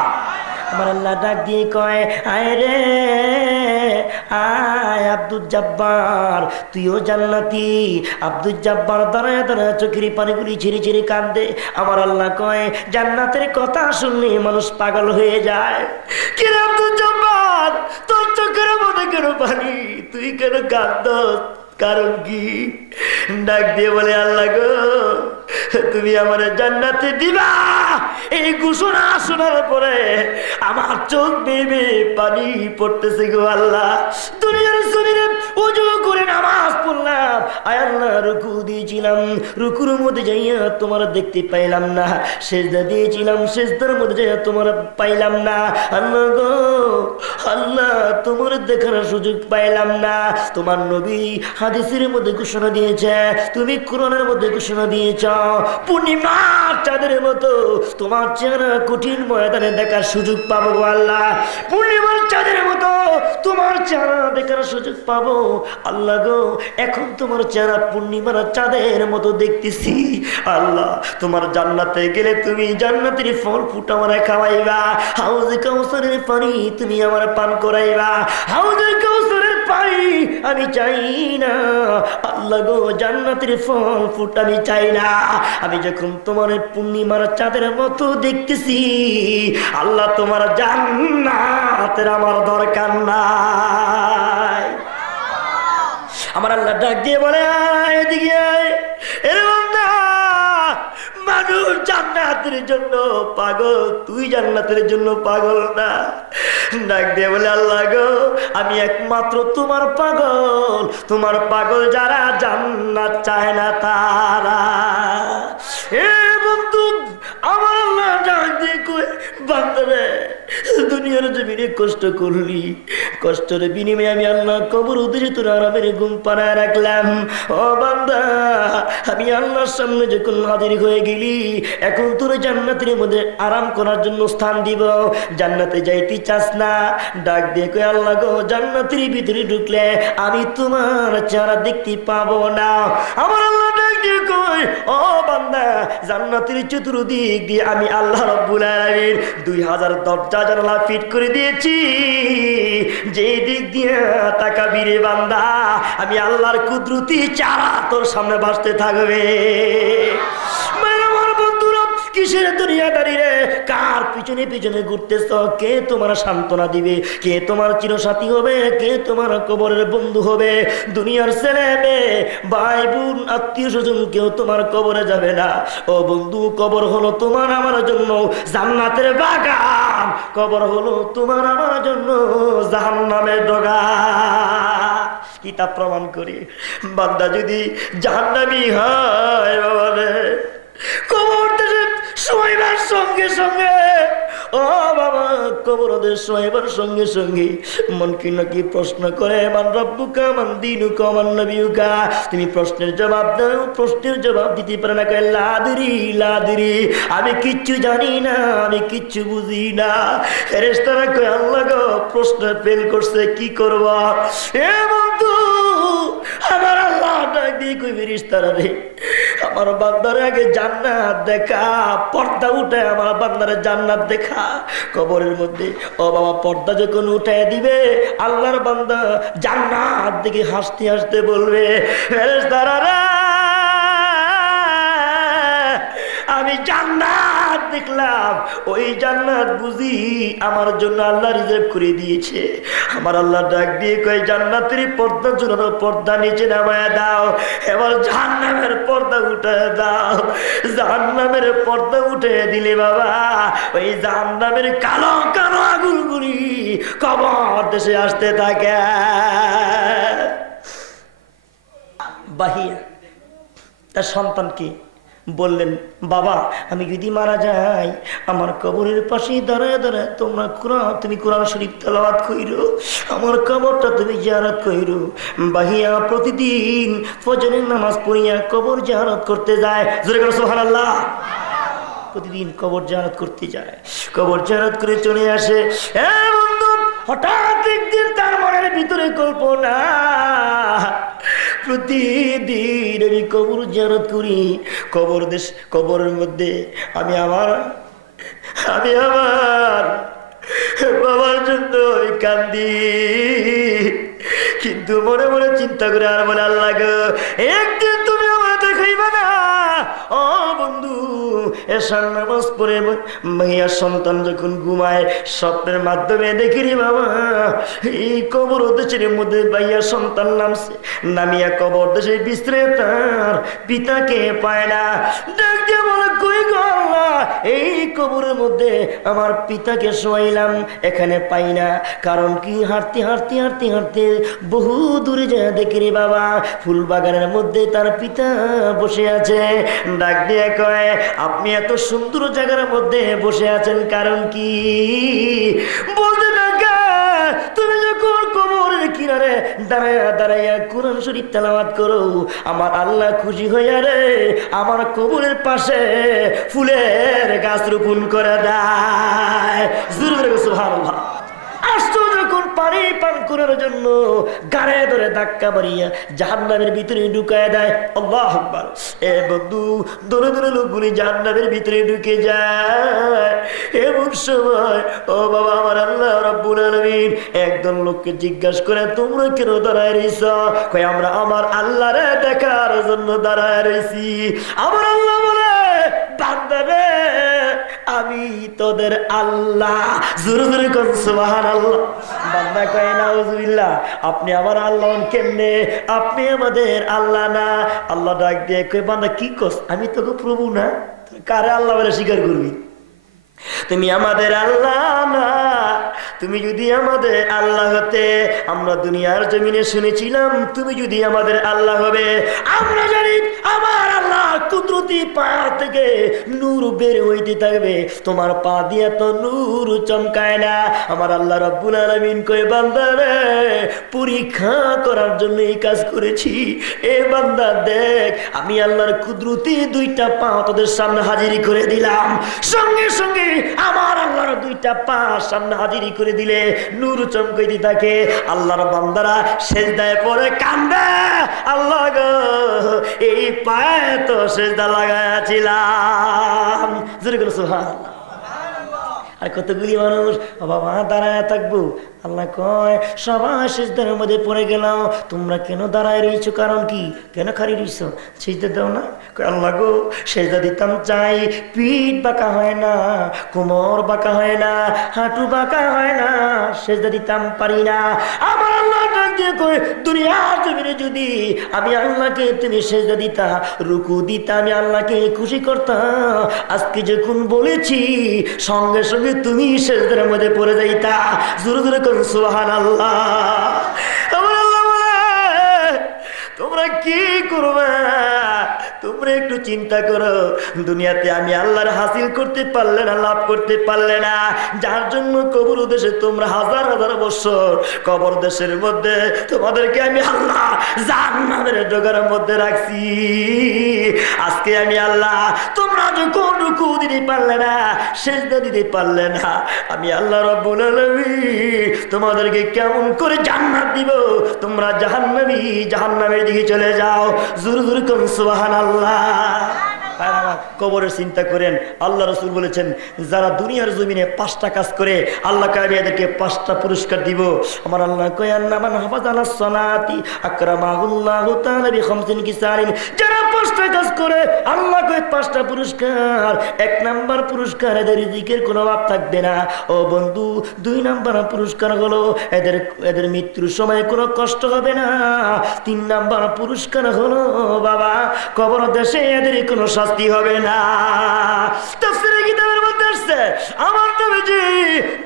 আমার আল্লাহ ডাক দিয়ে কয়, আয় রে আয় আব্দুল জব্বার, তুইও জান্নাতি। আব্দুল জব্বার দাঁড়ায় দাঁড়ায় চোখের পানিগুলি ঝিরি ঝিরি কাঁদে। আমার আল্লাহ কয়, জান্নাতের কথা শুনলে মানুষ পাগল হয়ে যায়। কি রে আব্দুল জব্বার, তোর চোখের মধ্যে কেন পানি, তুই কেন কাঁদছ, কারণ কি? ডাক দিয়ে বলে, আল্লাহ গো, তুমি আমার জান্নাতে দিবা, এই ঘোষণা শোনার পরে আমার চোখ বেয়ে পানি পড়তেছে গো আল্লাহ। দুনিয়ার জমিনে ওযু করে নামাজ পড়লাম, আয় আল্লাহ রুকু দিয়েছিলাম, রুকুর মধ্যে যাইয়া তোমার দেখতে পাইলাম না, সেজদা দিয়েছিলাম, সেজদার মধ্যে যাইয়া তোমার পাইলাম না। আল্লাহ গো আল্লাহ, তোমার দেখার সুযোগ পাইলাম না। তোমার নবী হাদিসের মধ্যে ঘোষণা দিয়েছে, তুমি কোরআনের মধ্যে ঘোষণা দিয়েছ, পূর্ণিমার চাঁদের মতো তোমার চেহারা কঠিন ময়দানে দেখার সুযোগ পাবো আল্লাহ। পূর্ণিমার চাঁদের মতো তোমার চেহারা দেখার সুযোগ পাবো আল্লাহ গো। এখন তোমার চেহারা পূর্ণিমার চাঁদের মতো দেখতেছি আল্লাহ। তোমার জান্নাতে গেলে তুমি জান্নাতের ফল ফুটা আমার খাওয়াইবা, হাউজে কাউসারের পানি তুমি আমার পান করাইবা। হাউজে কাউসারের পানি আমি চাই না আল্লাহ গো, জান্নাতের ফল ফুট আমি চাই না। আমি যখন তোমার পূর্ণিমার চাঁদের মতো দেখতেছি আল্লাহ, তোমার জান্নাতের আমার দরকার নাই। আমার আল্লাহ ডাক দিয়ে বলে, আয় এদিকে আয়। এরে বান্দা, মানুষ জান্নাতের জন্য পাগল, তুই জান্নাতের জন্য পাগল না। ডাক দিয়ে বলে, আল্লাহ গো, আমি একমাত্র তোমার পাগল, তোমার পাগল যারা জান্নাত চায় না তারা। এ বন্ধু, আমার আল্লাহ ডাক দিয়ে কই, বান্দারে দুনিয়ার জমিনে কষ্ট করলি, কষ্টের বিনিময়ে আমি আল্লাহ কবর উদ্দেশ্যে তোর আরামের ঘুম পাড়ায় রাখলাম। ও বান্দা, আমি আল্লাহর সামনে যখন হাজির হয়ে গেলি, এখন তোর জান্নাতের মধ্যে আরাম করার জন্য স্থান দিব। জান্নাতে যাইতে চাস না? ডাক দিয়ে কই, আল্লাহ গো, জান্নাতের ভিতরে ঢুকলে আমি তোমার চেহারা দেখতে পাবো না। আমার আল্লাহ ডাক দিয়ে কই, ও বান্দা, জান্নাতের চতুর্দিক দিয়ে আমি আল্লাহ রাব্বুল আলামিন 2000 দরজা জানালা ফিট করে দিয়েছি। যে দিক দিয়ে তাকাবি রে বান্দা, আমি আল্লাহর কুদরতি চারা তোর সামনে ভাসতে থাকবে। কিসের দুনিয়াদারি রে, কার পিছনে পিছনে ঘুরতেছ? কে তোমার সান্ত্বনা দিবে? কে তোমার চিরসাথী হবে? কে তোমার কবরের বন্ধু হবে? দুনিয়ার ছেলে মেয়ে, ভাই বোন, আত্মীয় স্বজন কেউ তোমার কবরে যাবে না। ও বন্ধু, কবর হলো তোমার আমার জন্য জান্নাতের বাগান, কবর হলো তোমার আমার জন্য জাহান্নামের ডগা। কিতাব প্রমাণ করি, বান্দা যদি জাহান্নামী হয়, বাবা রে, কবর শোয়াইবার সঙ্গে সঙ্গে, ও বাবা, কবরদের শোয়াইবার সঙ্গে সঙ্গে মন কি নাকি প্রশ্ন করে, মান রব্বুকা মান দীনুকা মান নবিয়ুকা। তুমি প্রশ্নের জবাব দাও, প্রশ্নের জবাব দিতে পারে না, কয় লাদরি লাদরি, আমি কিচ্ছু জানি না, আমি কিচ্ছু বুঝি না। ফেরেশতারা কয়, আল্লাহ গো, প্রশ্ন ফেল করছে, কি করব? এ বন্ধু, আমার আল্লাহ ডাক দিয়ে কই, ফেরেশতারা রে, আমার বান্দার আগে জান্নাত দেখা, পর্দা উঠে আমার বান্দারে জান্নাত দেখা। কবরের মধ্যে ও বাবা, পর্দা যখন উঠায় দিবে, আল্লাহর বান্দা জান্নাত দেখে হাসতে হাসতে বলবে, ফেরেশতারা রে, আমি জান্নাত দেখলাম ওই জান্নাত বুঝি আমার জন্য আল্লাহ রিজার্ভ করে দিয়েছে। আমার আল্লাহ ডাক দিয়ে কয় জান্নাতের পর্দা ঝুলানো পর্দা নিচে নামায় দাও, এবার জাহান্নামের পর্দা উঠে দাও। জাহান্নামের পর্দা উঠে দিলে বাবা ওই জাহান্নামের কালো কালো আগুনগুলি কবর দেশে আসতে থাকে। বাহিয়া তার সন্তানকে বললেন, বাবা আমি যদি মারা যাই আমার কবরের পাশে দাঁড়ায় দাঁড়ায় তুমি কোরআন শরীফ তেলাওয়াত কইরো, আমার কবরটা তুমি জিয়ারত কইরো। বাহিয়া প্রতিদিন ফজরের নামাজ পড়িয়া কবর জিয়ারত করতে যায়। জোরে করে সুবহানাল্লাহ। প্রতিদিন কবর জিয়ারত করতে যায়, কবর জিয়ারত করে চলে আসে। বন্ধু, হঠাৎ একদিন তার মনের ভিতরে কল্পনা, প্রতিদিন আমি কবর জিয়ারত করি, কবরের মধ্যে আমি আমার বাবার জন্য কান্দি, কিন্তু মনে মনে চিন্তা করে আর বলে আল্লাহ গো একদিন তুমি আমার দেখাইবা না। ও বন্ধু, এশার নামাজ পড়ে মাইয়ার সন্তান যখন ঘুমায় স্বপ্নের মাধ্যমে দেখি রে বাবা এই কবর দেশের মধ্যে মাইয়ার সন্তান নামিয়া কবর দেশে বিশ্রে তার পিতাকে পায় না। ডাক দিয়ে বলে কই গো আল্লাহ, এই কবরের মধ্যে আমার পিতাকে শোয়াইলাম এখানে পাই না। কারণ কি হাঁটতে হাঁটতে হাঁটতে হাঁটতে বহু দূরে যায় দেখি রে বাবা ফুল বাগানের মধ্যে তার পিতা বসে আছে। ডাক দিয়ে কয় আপনি এত সুন্দর জায়গার মধ্যে বসে আছেন কারণ কি? বলতে থাকা তুমি যখন কবরের কিনারে দাঁড়াইয়া দাঁড়াইয়া কোরআন শরীফ তেলাওয়াত করো আমার আল্লাহ খুশি হইয়া রে আমার কবরের পাশে ফুলের গাছ রোপণ করে দেয়। সুবহানাল্লাহ। আসতো যখন পানি পান করার জন্য গাড়ে ধরে ধাক্কা মারিয়া জাহান্নামের ভিতরে ঢুকায় দেয়। আল্লাহু আকবার। এ বন্ধু, দূরে দূরে লোকগুলি জাহান্নামের ভিতরে ঢুকে যায়। এমন সময় ও বাবা আমার আল্লাহ রাব্বুল আলামিন একদল লোককে জিজ্ঞাসা করে তোমরা কেন দাঁড়ায় রইছ? কই আমরা আমার আল্লাহরে দেখার জন্য দাঁড়ায় রইছি। আমার আল্লাহ বলে বান্দা রে আমি তোদের আল্লাহ। জোরে জোরে কোন সুবহানাল্লাহ। বান্দা কয় নাউজুবিল্লাহ, আপনি আমার আল্লাহ কেমনে? আপনি আমাদের আল্লাহ না। আল্লাহ ডাক দিয়ে কয় বান্দা কি কস? আমি তোকে প্রভু না? কারে আল্লাহ বলে স্বীকার করবি? তুমি আমাদের আল্লাহ না। তুমি যদি আমাদের আল্লাহ হতে আমরা দুনিয়ার জমিনে শুনেছিলাম তুমি যদি আমাদের আল্লাহ হবে। আমরা জানি আমার আল্লাহ কুদরতি পা থেকে নূর বের হইতে থাকবে, তোমার পা দিয়ে তো নূর চমকায় না। আমার আল্লাহ রাব্বুল আলামিন কয় বান্দা রে পরীক্ষা করার জন্য এই কাজ করেছি। এ বান্দা দেখ আমি আল্লাহর কুদরতি দুইটা পা তোদের সামনে হাজিরি করে দিলাম। সঙ্গে সঙ্গে আমার আল্লাহর দুইটা পা সামনে হাজিরি করে দিলে নূর চমকাইতে থাকে। আল্লাহর বান্দারা সেজদায় পড়ে কান্দে, আল্লাহ গো এই পায়ে তো সেজদা লাগাইছিলাম। জোরে করে সুবহানাল্লাহ। আর কতগুলি মানুষ বাবা দাঁড়ায় থাকবো। আল্লাহ কয় সবাই সিজদার মধ্যে পড়ে গেল, তোমরা কেন দাঁড়ায় রয়েছো? কারণ কি? কেন খালি রয়েছো? সিজদা দাও না? আল্লাহ গো সিজদা দিতাম চাই, পিঠ বাঁকা হয় না, কোমর বাঁকা হয় না, হাঁটু বাঁকা হয় না, সিজদা দিতাম পারি না। আমার আল্লাহ ডাক দিয়ে কয় দুনিয়ার জমিনে যদি আমি আল্লাহকে তুমি সিজদা দিতা, রুকু দিতা, আমি আল্লাহকে খুশি করতাম। আজকে যখন বলেছি সঙ্গে সঙ্গে তুমি সিজদার মধ্যে পড়ে যাইতা। জোরে জোরে করুন সুবহানাল্লাহ। আমার আল্লাহ বলে তোমরা কি করবে? তোমরা একটু চিন্তা করো, দুনিয়াতে আমি আল্লাহর হাসিল করতে পারলে না, লাভ করতে পারলে না, যার জন্য কবর দেশে তোমরা হাজার হাজার বছর কবর দেশের মধ্যে তোমাদেরকে আমি আল্লাহ জাহান্নামের ডগার মধ্যে রাখছি। আজকে আমি আল্লাহ তোমরা যখন রুকু দিতে পারলে না, সিজদা দিতে পারলে না, আমি আল্লাহ রাব্বুল আলামিন তোমাদেরকে কেমন করে জান্নাত দিব? তোমরা জাহান্নামের দিকে চলে যাও। জোরে জোরে কোন সুবহানাল্লাহ। কবরের চিন্তা করেন। আল্লাহ রাসূল বলেছেন যারা দুনিয়ার জমিনে 5টা কাজ করে আল্লাহ কাবে এদেরকে 5টা পুরস্কার দিব। আমার আল্লাহ কয় আন্না মান হাফাজানা সালাতি আকরামাহুল্লাহু তাআলা বি খামসিন কিসারিন, যারা 5টা 5টা কাজ করে আল্লাহ কয় 5টা পুরস্কার। 1 নাম্বার পুরস্কার, এদের রিজিকের কোনো অভাব থাকবে না। ও বন্ধু, 2 নাম্বার পুরস্কার হলো এদের মৃত্যুর সময় কোনো কষ্ট হবে না। 3 নাম্বার পুরস্কার হলো বাবা, কবর দেশে এদের কোনো শাস্তি হবে না। তাফসীরে কিতাবের মধ্যে আসছে, আমার নবীজি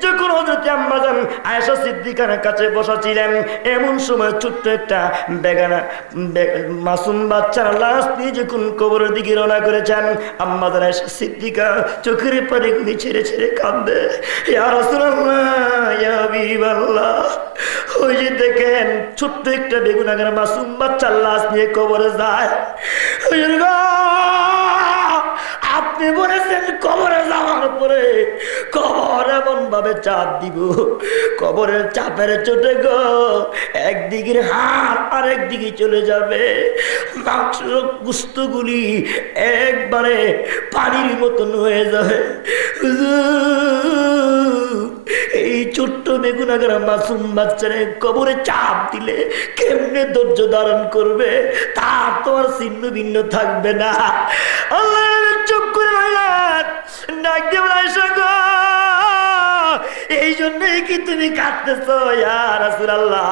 যখন হযরত আম্মা জান আয়েশা সিদ্দিকার কাছে বসা ছিলেন, এমন সময় ছোট্ট একটা বেগানা মাসুম বাচ্চার লাশ নিয়ে যখন কবরের দিকে রওনা করেছেন, আম্মা জান আয়েশা সিদ্দিকা চোখের পানিগুলি ছেড়ে ছেড়ে কাঁদে, ইয়া রাসূলুল্লাহ, ইয়া হাবিবাল্লাহ। ওই যে দেখেন ছোট্ট একটা বেগুনাগার মাসুম বাচ্চার লাশ নিয়ে কবরে যায়। আপনি বলেছেন কবরে যাওয়ার পরে কবর এমন ভাবে চাপ দিব, কবরের চাপের চোটে গো একদিকের হাড় আরেক দিকে চলে যাবে, মাংস গোশতগুলি একবারে পানির মতন হয়ে যাবে। এই ছোট্ট বেগুনাগার মাসুম বাচ্চারে কবরে চাপ দিলে কেমনে ধৈর্য ধারণ করবে, তার তো আর ছিন্ন ভিন্ন থাকবে না। আল্লাহ চুপ করে রইলেন, ডাক দিয়ে আয়েশা গো, এই জন্যই কি তুমি কাঁদতেছ ইয়া রাসূলুল্লাহ?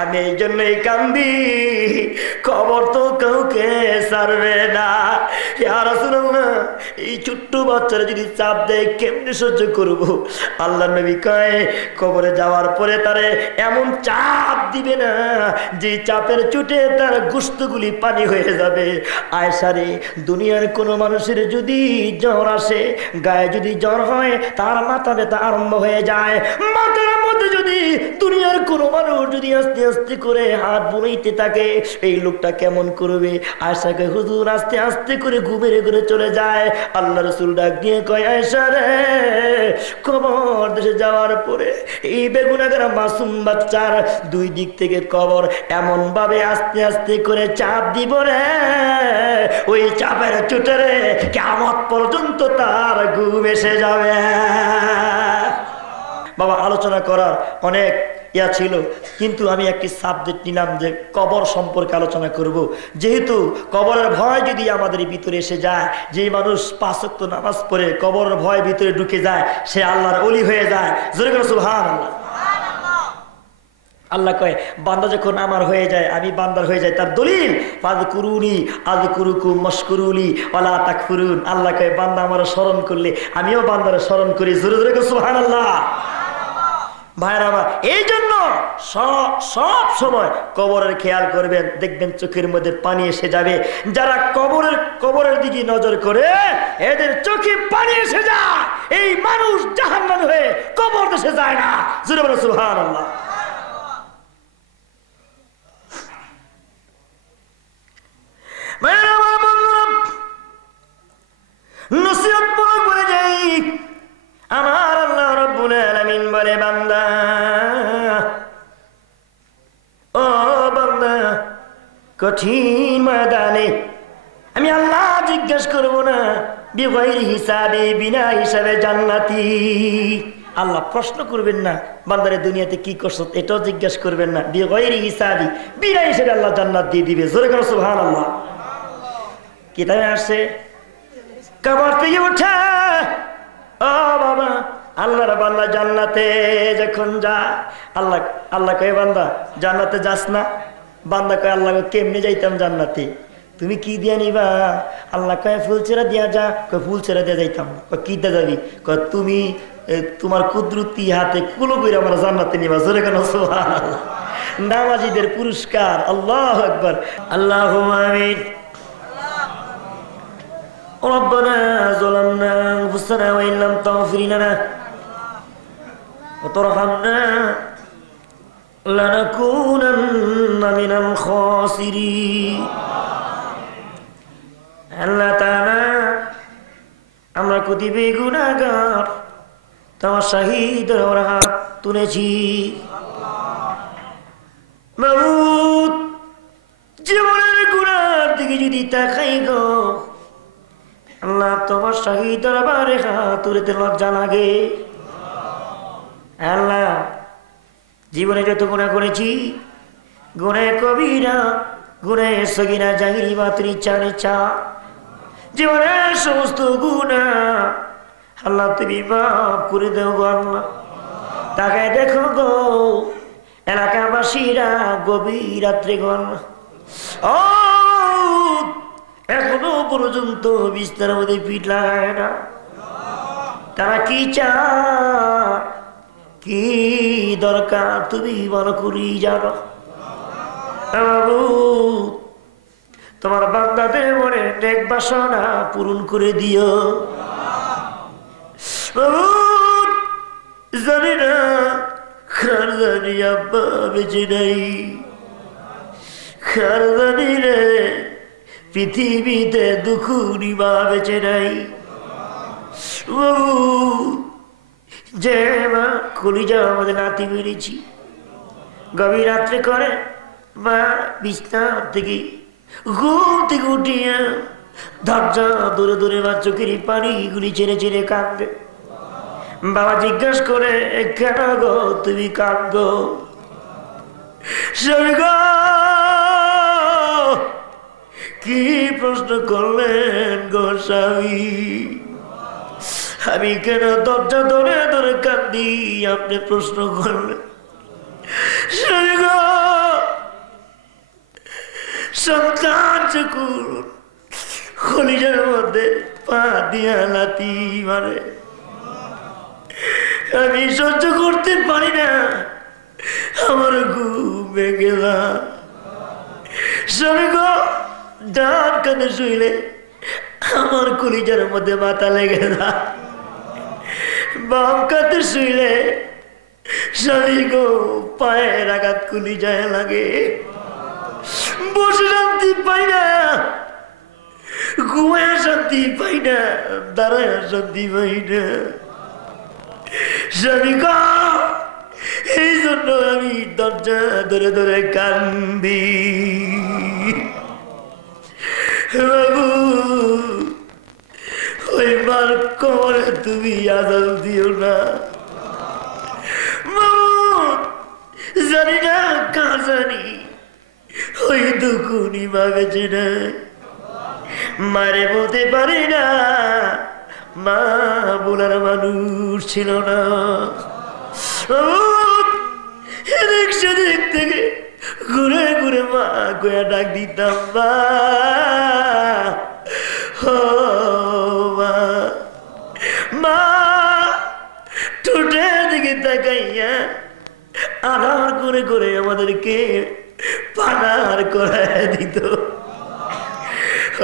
আমি এই জন্যই কান্দি, কবর তো কাউকে ছাড়বে না ইয়া রাসূলুল্লাহ। এই ছোট্ট বাচ্চারা যদি চাপ দেয় কেমনে সহ্য করব? আল্লাহর নবী কয়, কবরে যাওয়ার পরে তারে এমন চাপ দিবে না যে চাপের চোটে তার গোশতগুলি পানি হয়ে যাবে। আয়েশা রে, দুনিয়ার কোনো মানুষের যদি জ্বর আসে, গায়ে যদি জ্বর হয়, তার মাথা ব্যথা আরম্ভ হয়ে যায়। মাথার মধ্যে যদি দুনিয়ার কোনো মানুষ যদি আস্তে আস্তে করে হাত বুলাইতে থাকে, এই লোকটা কেমন করবে? আয়েশাকে হুজুর আস্তে আস্তে করে ঘুমের ঘুরে চলে যায়। আল্লাহ রাসূল ডাক দিয়ে কয়, আয়েশা রে, কবর দেশে যাওয়ার পরে এই বেগুনাগার মাসুম বাচ্চার 2 দিক থেকে কবর এমন ভাবে আস্তে আস্তে করে চাপ দিব রে, ওই চাপের চোটে রে কিয়ামত পর্যন্ত তার ঘুম এসে যাবে। বাবা, আলোচনা করার অনেক ইয়া ছিল, কিন্তু আমি একটি সাবজেক্ট নিলাম যে কবর সম্পর্কে আলোচনা করব। যেহেতু কবরের ভয় যদি আমাদের ভিতরে এসে যায়, যে মানুষ 5 ওয়াক্ত নামাজ পড়ে কবরের ভয় ভিতরে ঢুকে যায়, সে আল্লাহর ওলি হয়ে যায়। জোরে করে সুবহানাল্লাহ। আল্লাহ কয়, বান্দা যখন আমার হয়ে যায়, আমি বান্দার হয়ে যাই, তার দলিল ফাযকুরুনি আযকুরুকুম ওয়াশকুরুলি ওয়ালা তাকফুরুন। আল্লাহ কয়, বান্দা আমার স্মরণ করলে আমিও বান্দারে স্মরণ করি। জোরে জোরে করে সুবহানাল্লাহ। ভাইরা আমার, এই জন্য সব সময় কবরের খেয়াল করবেন, দেখবেন চোখের মধ্যে পানি এসে যাবে। যারা কবরের দিকে নজর করে, এদের চোখে পানি এসে যায়, এই মানুষ জাহান্নামী হয়ে কবর দেশে যায় না। জোরে বলে সুবহানাল্লাহ। নসিহত বলে যাই, আমার আল্লাহ রাব্বুল আলামিন বলে, বান্দা, ও বান্দা, কঠিন ময়দানে আমি আল্লাহ জিজ্ঞেস করবো না বিগাইরি হিসাবে, বিনা হিসাবে জান্নাতি। আল্লাহ প্রশ্ন করবেন না বান্দারে দুনিয়াতে কি করছো, এটাও জিজ্ঞেস করবেন না। বিগাইরি হিসাবি, বিনা হিসাবে আল্লাহ জান্নাত দিয়ে দিবে। জোরে করে সুবহানাল্লাহ। কিতাবে আসছে, কবর থেকে উঠে ও বাবা, আল্লাহর বান্দা জান্নাতে যখন যায়, আল্লাহ কয়, বান্দা জান্নাতে যাস না? বান্দা কয়, আল্লাহ কেমনে যাইতাম জান্নাতে? তুমি কি দিয়া নিবা? আল্লাহ কয়, ফুলছেরা দিয়া যা। কয়, ফুলছেরা দিয়া যাইতাম। কয়, কি দিয়া যাবি? কয়, তুমি তোমার কুদরতি হাতে কুলো কইরা আমরা জান্নাতে নিবা। জোরে কেন সুবহানাল্লাহ। নামাজীদের পুরস্কার। আল্লাহু আকবার। আল্লাহুম্মা আমিন। ربنا ظلمنا أنفسنا وإن لم تغفر لنا وترحمنا لنكونن من الخاسرين। আল্লাহ তাআলা, আমরা কতিপয় গুনাহগার, তোমার শাহীদের হাত তুলেছি। মাবুদ, জীবনের গুনার দিকে যদি তাকাই গো আল্লাহ, তোমার শাহীদ দরবারে হাত তুলতে লজ্জা লাগে। আল্লাহ, জীবনে যত গুনাহ করেছি, গুনাহ কবিরা, গুণে সগিরা জাহিরি বাতিল চারে চা জীবনের সমস্ত গুনাহ আল্লাহ তুমি মাফ করে দাও গো আল্লাহ। তাকায় দেখো গো এলাকাবাসীরা গভীর রাত্রে গো আল্লাহ এখনো পর্যন্ত বিছানার মধ্যে পিঠ লাগায় না। তারা কি চায়, কি দরকার তুমি ভালো করি জানো। বাবু তোমার বান্দাদের মনে নেক বাসনা পূরণ করে দিও বাবু। জানি না খার জানি আব্বা বেঁচে নাই, খার জানি রে পৃথিবীতে দুখুরি মা বেঁচে নাই বাবু। যে মা কলিজা আমাদের নাতি মেরেছি গভীর রাত্রে করে মা বিছনা থেকে ঘুম থেকে উঠিয়া দরজা দূরে দূরে মা চোখের পানিগুলি ছেড়ে ছেড়ে কাঁদবে। বাবা জিজ্ঞাসা করে কেন গো তুমি কাঁদো? স্বামী গো কি প্রশ্ন করলেন গো স্বামী? আমি কেন দরজা ধরে ধরে কাঁদি আপনি প্রশ্ন করলেন? স্বামী গো সন্তান চকুর কলিজার মধ্যে পা দিয়া লাথি মারে, আমি সহ্য করতে পারি না, আমার ঘুম ভেঙে না। স্বামী গো ডান কাঁধে শুইলে আমার কলিজার মধ্যে মাথা লেগে না, বাম কাঁধে শুইলে স্বামী গো পায়ের আঘাত কলিজায় লাগে। বসে শান্তি পাই না, ঘুমায় শান্তি পাই না, দাঁড়ায় শান্তি পাই না। স্বামী গো এই জন্য আমি দরজা ধরে ধরে কান্দি। বাবু ওই মার কবরে তুমি আজাল দিও না বাবু। জানি না কার জানি ওই দুকুনি মা বেঁচে নাই, মারে বলতে পারি না, মা বলার মানুষ ছিল না। এদিক সেদিক থেকে ঘুরে ঘুরে মা গোয়া ডাক দিতাম মা মা মা। ঠোঁটের দিকে তাকাইয়া আধার করে করে আমাদেরকে পানার করে দিত।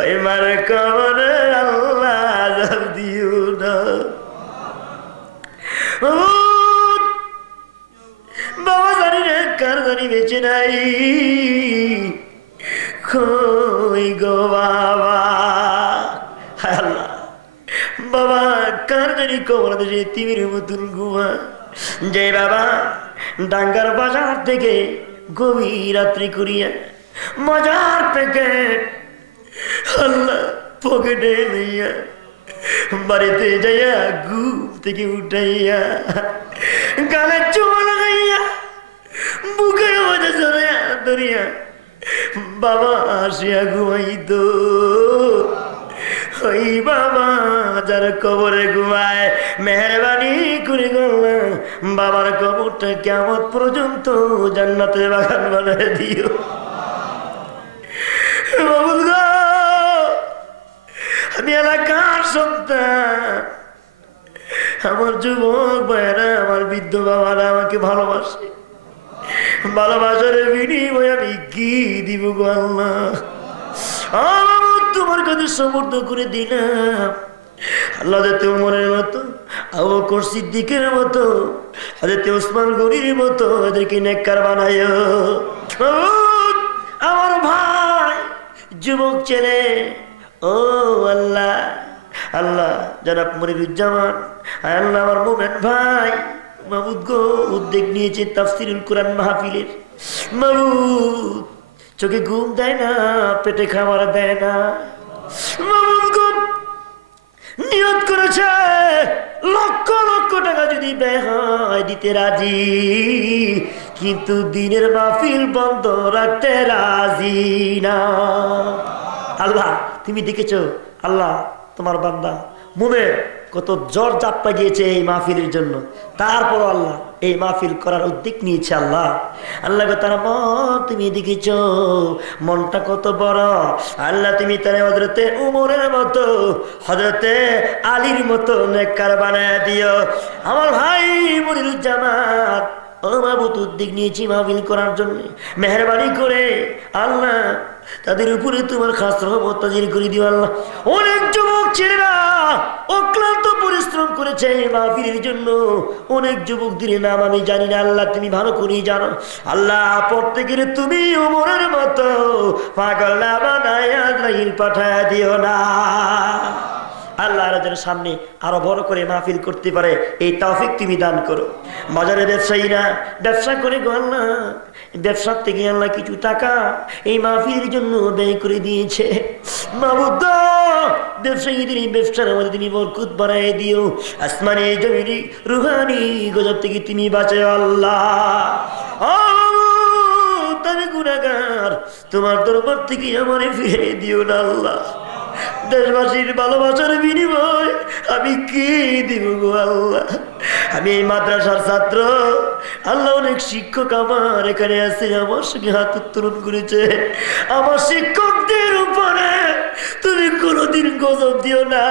ওই মার কবরে আল্লাহ আযাব দিও না বাবা। জানি না কার জানি বেঁচে নাই, কই গো বাবা। আল্লাহ বাবা কার জানি কবর দেশে তিমির মতন ঘুমা, যে বাবা ডাঙ্গার বাজার থেকে গভীর রাত্রি করিয়া মজার প্যাকেট আল্লাহ পকেটে লইয়া বাড়িতে যাইয়া ঘুম থেকে উঠাইয়া গালে চুমা লাগাইয়া বুকের মধ্যে জড়াইয়া ধরিয়া বাবা আসিয়া ঘুমাইত। ওই বাবা যার কবরে ঘুমায় মেহরবানি করে গেলাম বাবার কবরটা কিয়ামত পর্যন্ত জান্নাতের বাগান বানায় দিও। আমি এলাকার সন্তান, আমার যুবক ভাইয়েরা আমার বৃদ্ধ বাবারা আমাকে ভালোবাসে, ভালোবাসার বিনিময়ে আমি কি দিব গো আল্লাহ? তোমার কাছে সমর্থ করে দিলাম আল্লাহ। যাতে ওমরের মতো, আবু বকর সিদ্দিকের মতো, যাতে ওসমান গনির মতো এদেরকে নেককার বানায়ো। আমার ভাই যুবক ছেলে, ও আল্লাহ আল্লাহ জনাব মনিরুজ্জামান, আল্লাহ আমার মোমেন ভাই মাহমুদ গো উদ্যোগ নিয়েছে তাফসিরুল কোরআন মাহফিলের। মাহমুদ চোখে ঘুম দেয় না, পেটে খাবার দেয় না। মাহমুদ গো নিয়ত করেছে লক্ষ লক্ষ টাকা যদি ব্যয় হয় দিতে রাজি, কিন্তু দিনের মাহফিল বন্ধ রাখতে রাজি না। আল্লাহ তুমি দেখেছো, আল্লাহ তোমার বান্দা মুমিন কত জ্বর জাপ্পা গিয়েছে এই মাহফিলের জন্য, তারপর আল্লাহ এই মাহফিল করার উদ্যোগ নিয়েছে। আল্লাহ আল্লাহ তার মন তুমি দেখেছো মনটা কত বড়। আল্লাহ তুমি তার হযরতে উমরের মতো, হযরতে আলীর মতো নেককার বানায় দিও। আমার ভাই মনিরুজ্জামান ও মাবুত উদ্যোগ নিয়েছি মাহফিল করার জন্য, মেহেরবানি করে আল্লাহ তাদের উপরে তোমার খাস রহমত নাযিল করে দিও। আল্লাহ অনেক যুবক ছেলেরা অক্লান্ত পরিশ্রম করেছে এই মাহফিলের জন্য, অনেক যুবকদের নাম আমি জানি না, আল্লাহ তুমি ভালো করেই জানো। আল্লাহ প্রত্যেকের তুমি ওমরের মতো পাগল না বানায়া আজরাইল পাঠায়া দিও না। আল্লাহ যেন সামনে আরো বড় করে মাহফিল করতে পারে এই তৌফিক তুমি দান করো। বাজারে ব্যবসায়ীরা ব্যবসা করে গো আল্লাহ, ব্যবসার থেকে আল্লাহ কিছু টাকা এই মাহফিলের জন্য ব্যয় করে দিয়েছে। মাবুদ ব্যবসায়ীদের এই ব্যবসার মধ্যে তুমি বরকত বাড়ায় দিও, আসমানি জমিনি রুহানি গজব থেকে তুমি বাঁচাও আল্লাহ। আমি গুনাহগার, তোমার দরবার থেকে আমারে ফিরে দিও না আল্লাহ। দেশবাসীর ভালোবাসার বিনিময় আমি কি দিব গো আল্লাহ? আমি এই মাদ্রাসার ছাত্র আল্লাহ, অনেক শিক্ষক আমার এখানে আছে, আমার সঙ্গে হাত উত্তোলন করেছে। আমার শিক্ষকদের উপরে তুমি কোনোদিন গজব দিও না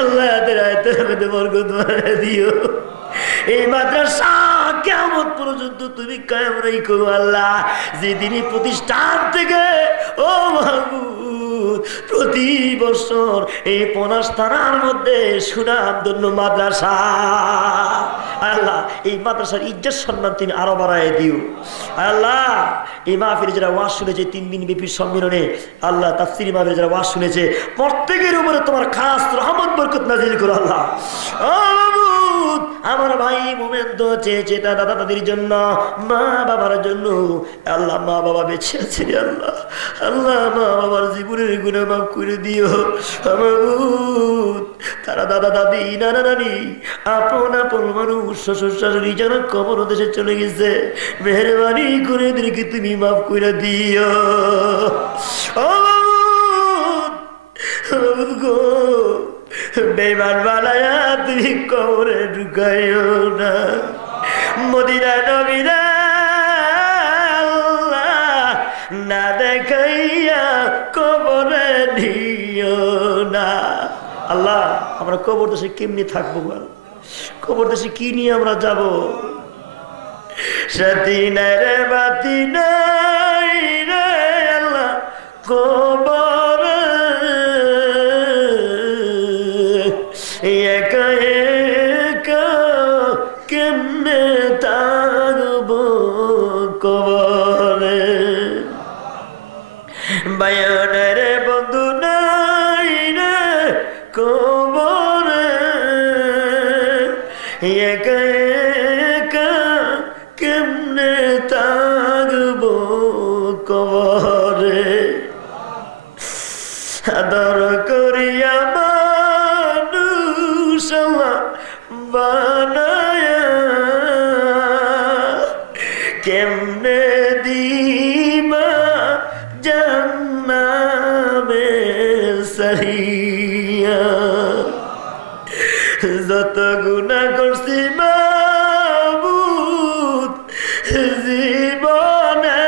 আল্লাহ, এদের আয়তে আমাদের বরকত বাড়ায় দিও। এই মাদ্রাসা কিয়ামত পর্যন্ত তুমি কায়েম রাখো আল্লাহ। যেদিনই প্রতিষ্ঠান থেকে ও মাহবুব প্রতি বছর এই ৫০ থানার মধ্যে সুনামধন্য মাদ্রাসা, আল্লাহ এই মাদ্রাসার ইজ্জত সম্মান তুমি আরো বাড়ায় দিও আল্লাহ। এই মাহফিলে যারা ওয়াজ শুনেছে ৩ দিন ব্যাপী সম্মেলনে আল্লাহ, তাফসীর মাহফিলে যারা ওয়াজ শুনেছে প্রত্যেকের উপরে তোমার খাস রহমত বরকত নাযিল করো আল্লাহ। আমার ভাই মুমিন তো চেয়েছে দাদা দাদির জন্য, মা বাবার জন্য আল্লাহ, মা বাবা বেঁচে আছে আল্লাহ, আল্লাহ মা বাবার জীবনের গুনাহ মাফ করে দিও। তারা দাদা দাদি নানা নানি আপন আপন মানুষ শ্বশুর শাশুড়ি যারা কবর দেশে চলে গেছে, মেহেরবানি করে এদেরকে তুমি মাফ করে দিও। গো বেঈমান বানায়া তুমি কবরে ঢুকাইও না, মদিনা নবীরা না দেখাইয়া কবরে দিও না আল্লাহ। আমরা কবর দেশে কেমনি থাকবো বল? কবর দেশে কি নিয়ে আমরা যাব? সাথী নাই রে বাতি নাই রে আল্লাহ কবর একা একা কেমনে থাকবো কবরে। বায়নের বন্ধু নাই রে কবরে একা একা কেমনে থাকবো কবরে। আদর করিয়া মানুষ বানায়া কেমনে দিবা জান্নামে সারিয়া। যত গুনাহ করছি মাবুদ জীবনে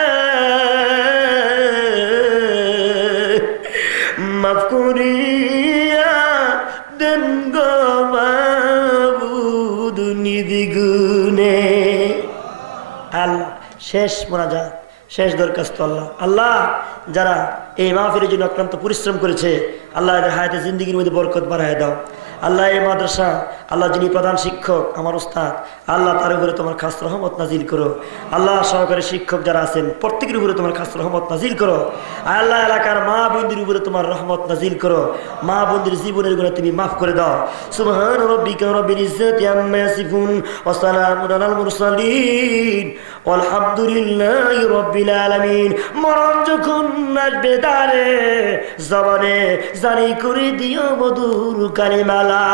মাফ করিয়া দেন গো মাবুদ নিদিগুনে। আল্লাহ শেষ মোনাজাত, শেষ দরখাস্ত আল্লাহ। আল্লাহ যারা এই মাহফিলের জন্য অক্লান্ত পরিশ্রম করেছে আল্লাহ এদের হায়াতে জিন্দেগির মধ্যে বরকত বাড়ায় দাও আল্লাহ এই মাদ্রাসা, আল্লাহ যিনি প্রধান শিক্ষক আমার উস্তাদ, আল্লাহ তার উপরে তোমার খাস রহমত নাজিল করো। আল্লাহ সহকারী শিক্ষক যারা আছেন প্রত্যেকের উপরে তোমার খাস রহমত নাজিল করো। আল্লাহ এলাকার মা বোনদের উপরে তোমার রহমত নাজিল করো। মা বোনদের জীবনের গুণে তুমি মাফ করে দাও। সুবহান রাব্বিকা রাব্বিল ইজ্জাতি আম্মা ইয়াসিফুন ওয়া সালামুন আলাল মুরসালিন আলহামদুলিল্লাহি রাব্বিল আলামিন। মরণ যখন আসবে দাঁড়ে জবানে জানি করে দিও মধুর কালিমালা